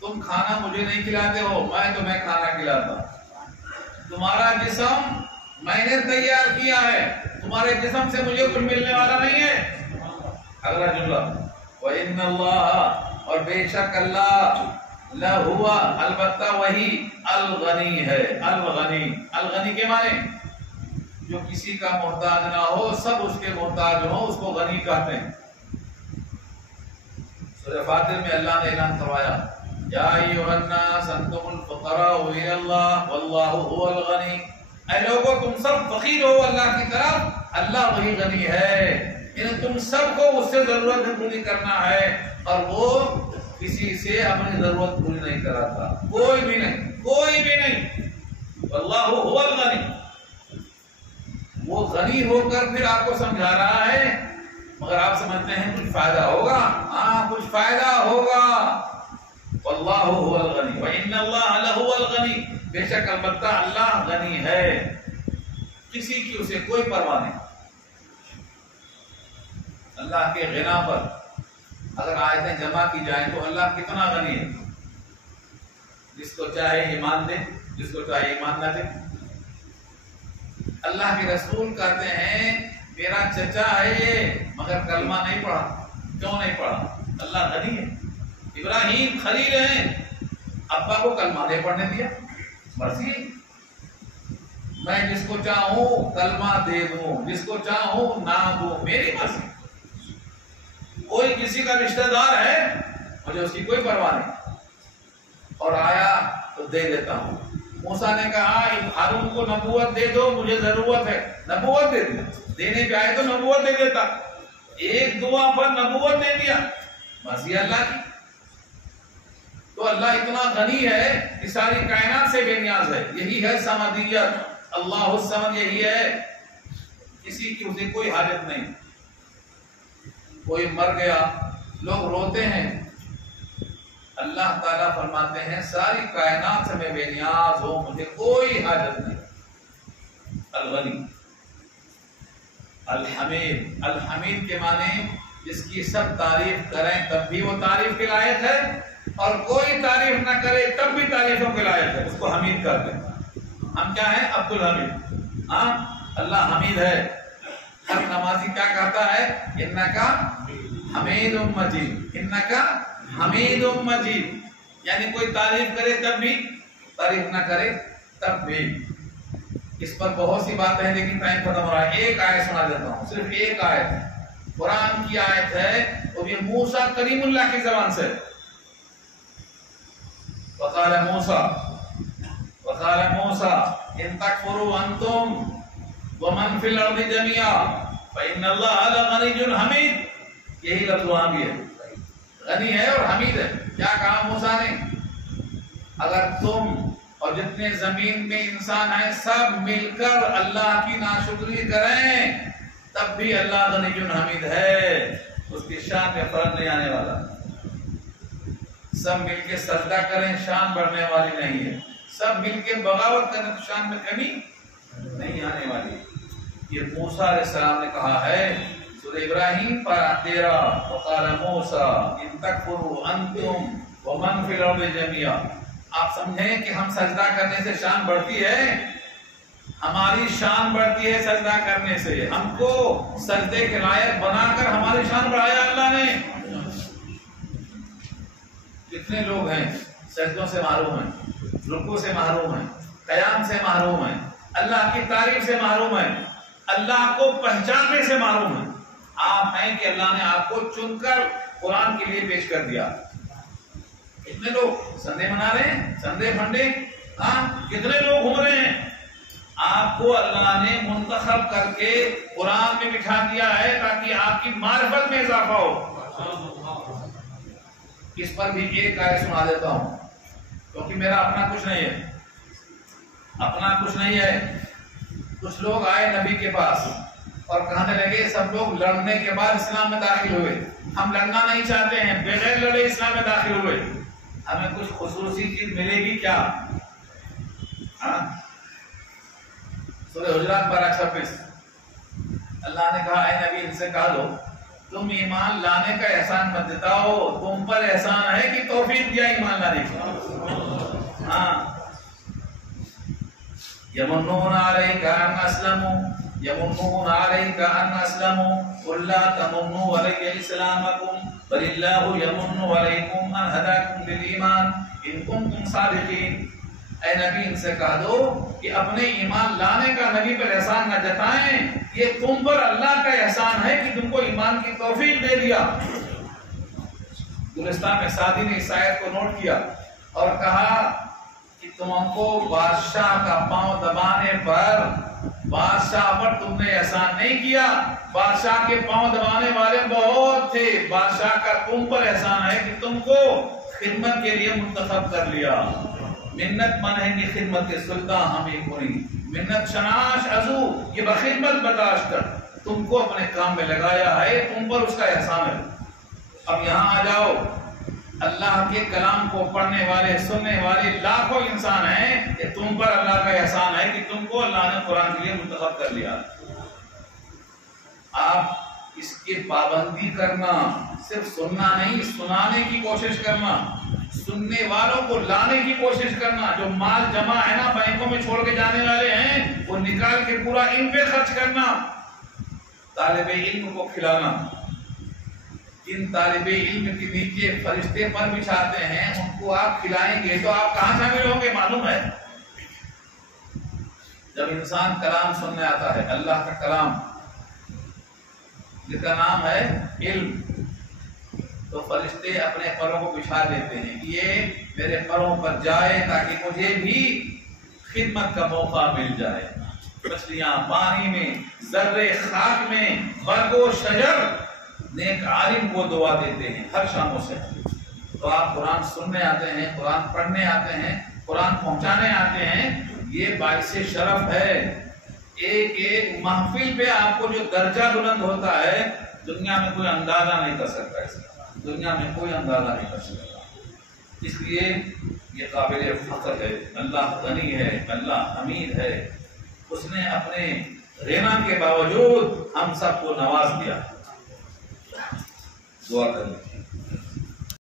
تم کھانا مجھے نہیں کھلاتے ہو، میں تمہیں کھانا کھلاتا ہوں۔ تمہارا جسم میں نے تیار کیا ہے، تمہارے جسم سے مجھے کچھ ملنے والا نہیں ہے۔ اگلا جملہ، وَإِنَّ اللَّهَ، اور بے شک اللہ، لَهُوَ، البتہ وہی، الغنی ہے، الغنی، الغنی کے معنی جو کسی کا محتاج نہ ہو، سب اس کے محتاج ہوں، اس کو غنی کہتے ہیں۔ سورہ فاتر میں اللہ نے اعلان کروایا، یا ایھا الناس انتم الفقراء الی اللہ واللہ هو الغنی، اے لوگو تم سب فقیر ہو اللہ کی طرف، اللہ وہی غنی ہے، یعنی تم سب کو اس سے ضرورت پوری کرنا ہے، اور وہ کسی سے اپنی ضرورت پوری نہیں کراتا، کوئی بھی نہیں، کوئی بھی نہیں۔ واللہ هو الغنی، وہ غنی ہو کر پھر آپ کو سمجھا رہا ہے، مگر آپ سمجھتے ہیں کچھ فائدہ ہوگا، ہاں کچھ فائدہ ہوگا۔ واللہ هو الغنی وَإِنَّ اللَّهَ لَهُوَ الْغَنِيُّ، بے شک البتہ اللہ غنی ہے، کسی کی اسے کوئی پرواہ نہیں۔ اللہ کے غنا پر اگر آیتیں جمع کی جائیں تو اللہ کتنا غنی ہے، جس کو چاہے ایمان دے، جس کو چاہے ایمان نہ دے۔ اللہ کے رسول کہتے ہیں میرا چچا ہے یہ، مگر کلمہ نہیں پڑھا، کیوں نہیں پڑھا؟ اللہ غنی ہے۔ ابراہیم خلیل ہیں، ابا کو کلمہ نہیں پڑھنے دیا، مرضی ہے، میں جس کو چاہوں کلمہ دے دوں، جس کو چاہوں نہ دوں، میری مرضی۔ کوئی کسی کا رشتہ دار ہے، مجھے اس کی کوئی پرواہ نہیں، اور آیا تو دے دیتا ہوں۔ موسیٰ نے کہا ہارون کو نبوت دے دو، مجھے ضرورت ہے، نبوت دے دیا، دینے پہ آئے تو نبوت دے دیتا، ایک دعا پر نبوت دے دیا، مرضی اللہ کی۔ تو اللہ اتنا غنی ہے کہ ساری کائنات سے بے نیاز ہے، یہی ہے سمدیت، اللہ الصمد یہی ہے، کسی کی اسے کوئی حاجت نہیں۔ کوئی مر گیا، لوگ روتے ہیں، اللہ تعالیٰ فرماتے ہیں ساری کائنات سے میں بے نیاز ہوں، مجھے کوئی حاجت نہیں۔ الغنی، الحمید، الحمید کے معنی جس کی سب تعریف کریں تب بھی وہ تعریف کے لائق ہے، اور کوئی تعریف نہ کرے تب بھی تعریفوں کے لائق ہے، اس کو حمید کہتے ہیں۔ ہم کیا ہیں؟ عبد الحمید، ہاں اللہ حمید ہے۔ ہر نمازی کیا کہتا ہے؟ انکا حمید مجید، انکا حمید مجید، یعنی کوئی تعریف کرے تب بھی، تعریف نہ کرے تب بھی۔ اس پر بہت سی باتیں ہیں لیکن ٹائم ختم ہو رہا ہے۔ ایک آیت سنا دیتا ہوں، صرف ایک آیت ہے، قرآن کی آیت ہے، اور یہ موسیٰ کلیم اللہ کی زبان سے۔ وقال موسیٰ ان تکفروا انتم ومن فی الارض جميعا فإن اللہ لغنی حمید۔ یہی لفظ وہاں بھی ہے، غنی ہے اور حمید ہے۔ کیا کہا موسیٰ نے؟ اگر تم اور جتنے زمین میں انسان ہیں سب مل کر اللہ کی ناشکری کریں تب بھی اللہ غنی حمید ہے، اس کی شان میں فرق نہیں آنے والا۔ سب مل کے سجدہ کریں شان بڑھنے والی نہیں ہے، سب مل کے بغاوت کریں تو شان میں کمی نہیں آنے والی۔ یہ موسیٰ علیہ السلام نے کہا ہے سورہ ابراہیم پارہ 13، وقال موسیٰ ان تکفروا انتم ومن فی الارض جميعا۔ آپ سمجھیں کہ ہم سجدہ کرنے سے شان بڑھتی ہے؟ ہماری شان بڑھتی ہے سجدہ کرنے سے۔ ہم کو سجدے کے لائق بنا کر ہماری شان بڑھایا اللہ نے۔ کتنے لوگ ہیں سجدوں سے محروم ہیں، رکوع سے محروم ہیں، قیام سے محروم ہیں، اللہ کی تعریف سے محروم ہیں، اللہ کو پہچاننے سے محروم ہیں۔ آپ ہیں کہ اللہ نے آپ کو چن کر قرآن کے لیے پیش کر دیا۔ کتنے لوگ سندے منا رہے ہیں، سندے پھنڈے، کتنے لوگ گھوم رہے ہیں، آپ کو اللہ نے منتخب کر کے قرآن میں بٹھا دیا ہے تاکہ آپ کی معرفت میں اضافہ ہو۔ اس پر بھی ایک آیت سنا دیتا ہوں کیونکہ میرا اپنا کچھ نہیں ہے، اپنا کچھ نہیں ہے۔ کچھ لوگ آئے نبی کے پاس اور کہنے لگے سب لوگ لڑنے کے بعد اسلام میں داخل ہوئے، ہم لڑنا نہیں چاہتے ہیں، بغیر لڑے اسلام میں داخل ہوئے، ہمیں کچھ خصوصی چیز ملے گی کیا؟ سورہ حجرات 12:26 اللہ نے کہا اے نبی ان سے کہا دو تم ایمان لانے کا احسان مت جتاؤ، تم پر احسان ہے کہ توفیق دیا ایمان لانے کا۔ یمنون علیک ان اسلموا یمنون علیک ان اسلموا قل لا تمنوا علی اسلامکم بل اللہ یمن علیکم ان ہداکم للایمان ان کنتم صادقین۔ اے نبی ان سے کہہ دو کہ اپنے ایمان لانے کا نبی پر احسان نہ جتائیں، یہ تم پر اللہ کا احسان ہے کہ تم کو ایمان کی توفیق دے دیا۔ گلستان میں سعدی نے اس آیت کو نوٹ کیا اور کہا کہ تم کو بادشاہ کا پاؤں دبانے پر بادشاہ پر تم نے احسان نہیں کیا، بادشاہ کے پاؤں دبانے والے بہت تھے، بادشاہ کا تم پر احسان ہے کہ تم کو خدمت کے لیے منتخب کر لیا۔ منت من ہے کہ خدمت کے سلطان ہمیں کوئی منت شناش عزو یہ بخدمت برداشت کر تم کو اپنے کام میں لگایا ہے، تم پر اس کا احسان ہے۔ اب یہاں آ جاؤ، اللہ کے کلام کو پڑھنے والے سننے والے لاکھوں انسان ہیں، یہ تم پر اللہ کا احسان ہے کہ تم کو اللہ نے قرآن کے لیے منتخب کر لیا۔ آپ اس کی پابندی کرنا، صرف سننا نہیں سنانے کی کوشش کرنا، سننے والوں کو لانے کی کوشش کرنا، جو مال جمع ہے نا بینکوں میں چھوڑ کے جانے والے ہیں وہ نکال کے پورا ان پہ خرچ کرنا، طالب علم کو کھلانا۔ جن طالب علم کے نیچے فرشتے پر بچھاتے ہیں ان کو آپ کھلائیں گے تو آپ کہاں شامل ہوں گے معلوم ہے؟ جب انسان کلام سننے آتا ہے، اللہ کا کلام جس کا نام ہے علم، تو فرشتے اپنے پروں کو بچھا دیتے ہیں کہ یہ میرے پروں پر جائے تاکہ مجھے بھی خدمت کا موقع مل جائے۔ مچھلیاں پانی میں، ذرے خاک میں، برگ و شجر نیک عالم کو دعا دیتے ہیں ہر شام و شب۔ تو آپ قرآن سننے آتے ہیں، قرآن پڑھنے آتے ہیں، قرآن پہنچانے آتے ہیں، یہ باعث شرف ہے۔ ایک ایک محفل پہ آپ کو جو درجہ بلند ہوتا ہے دنیا میں کوئی اندازہ نہیں کر سکتا، اس کا دنیا میں کوئی اندازہ نہیں کر سکتا۔ اس لیے یہ قابل فخر ہے، اللہ غنی ہے، اللہ حمید ہے، اس نے اپنے غنا کے باوجود ہم سب کو نواز دیا۔ دعا کریں۔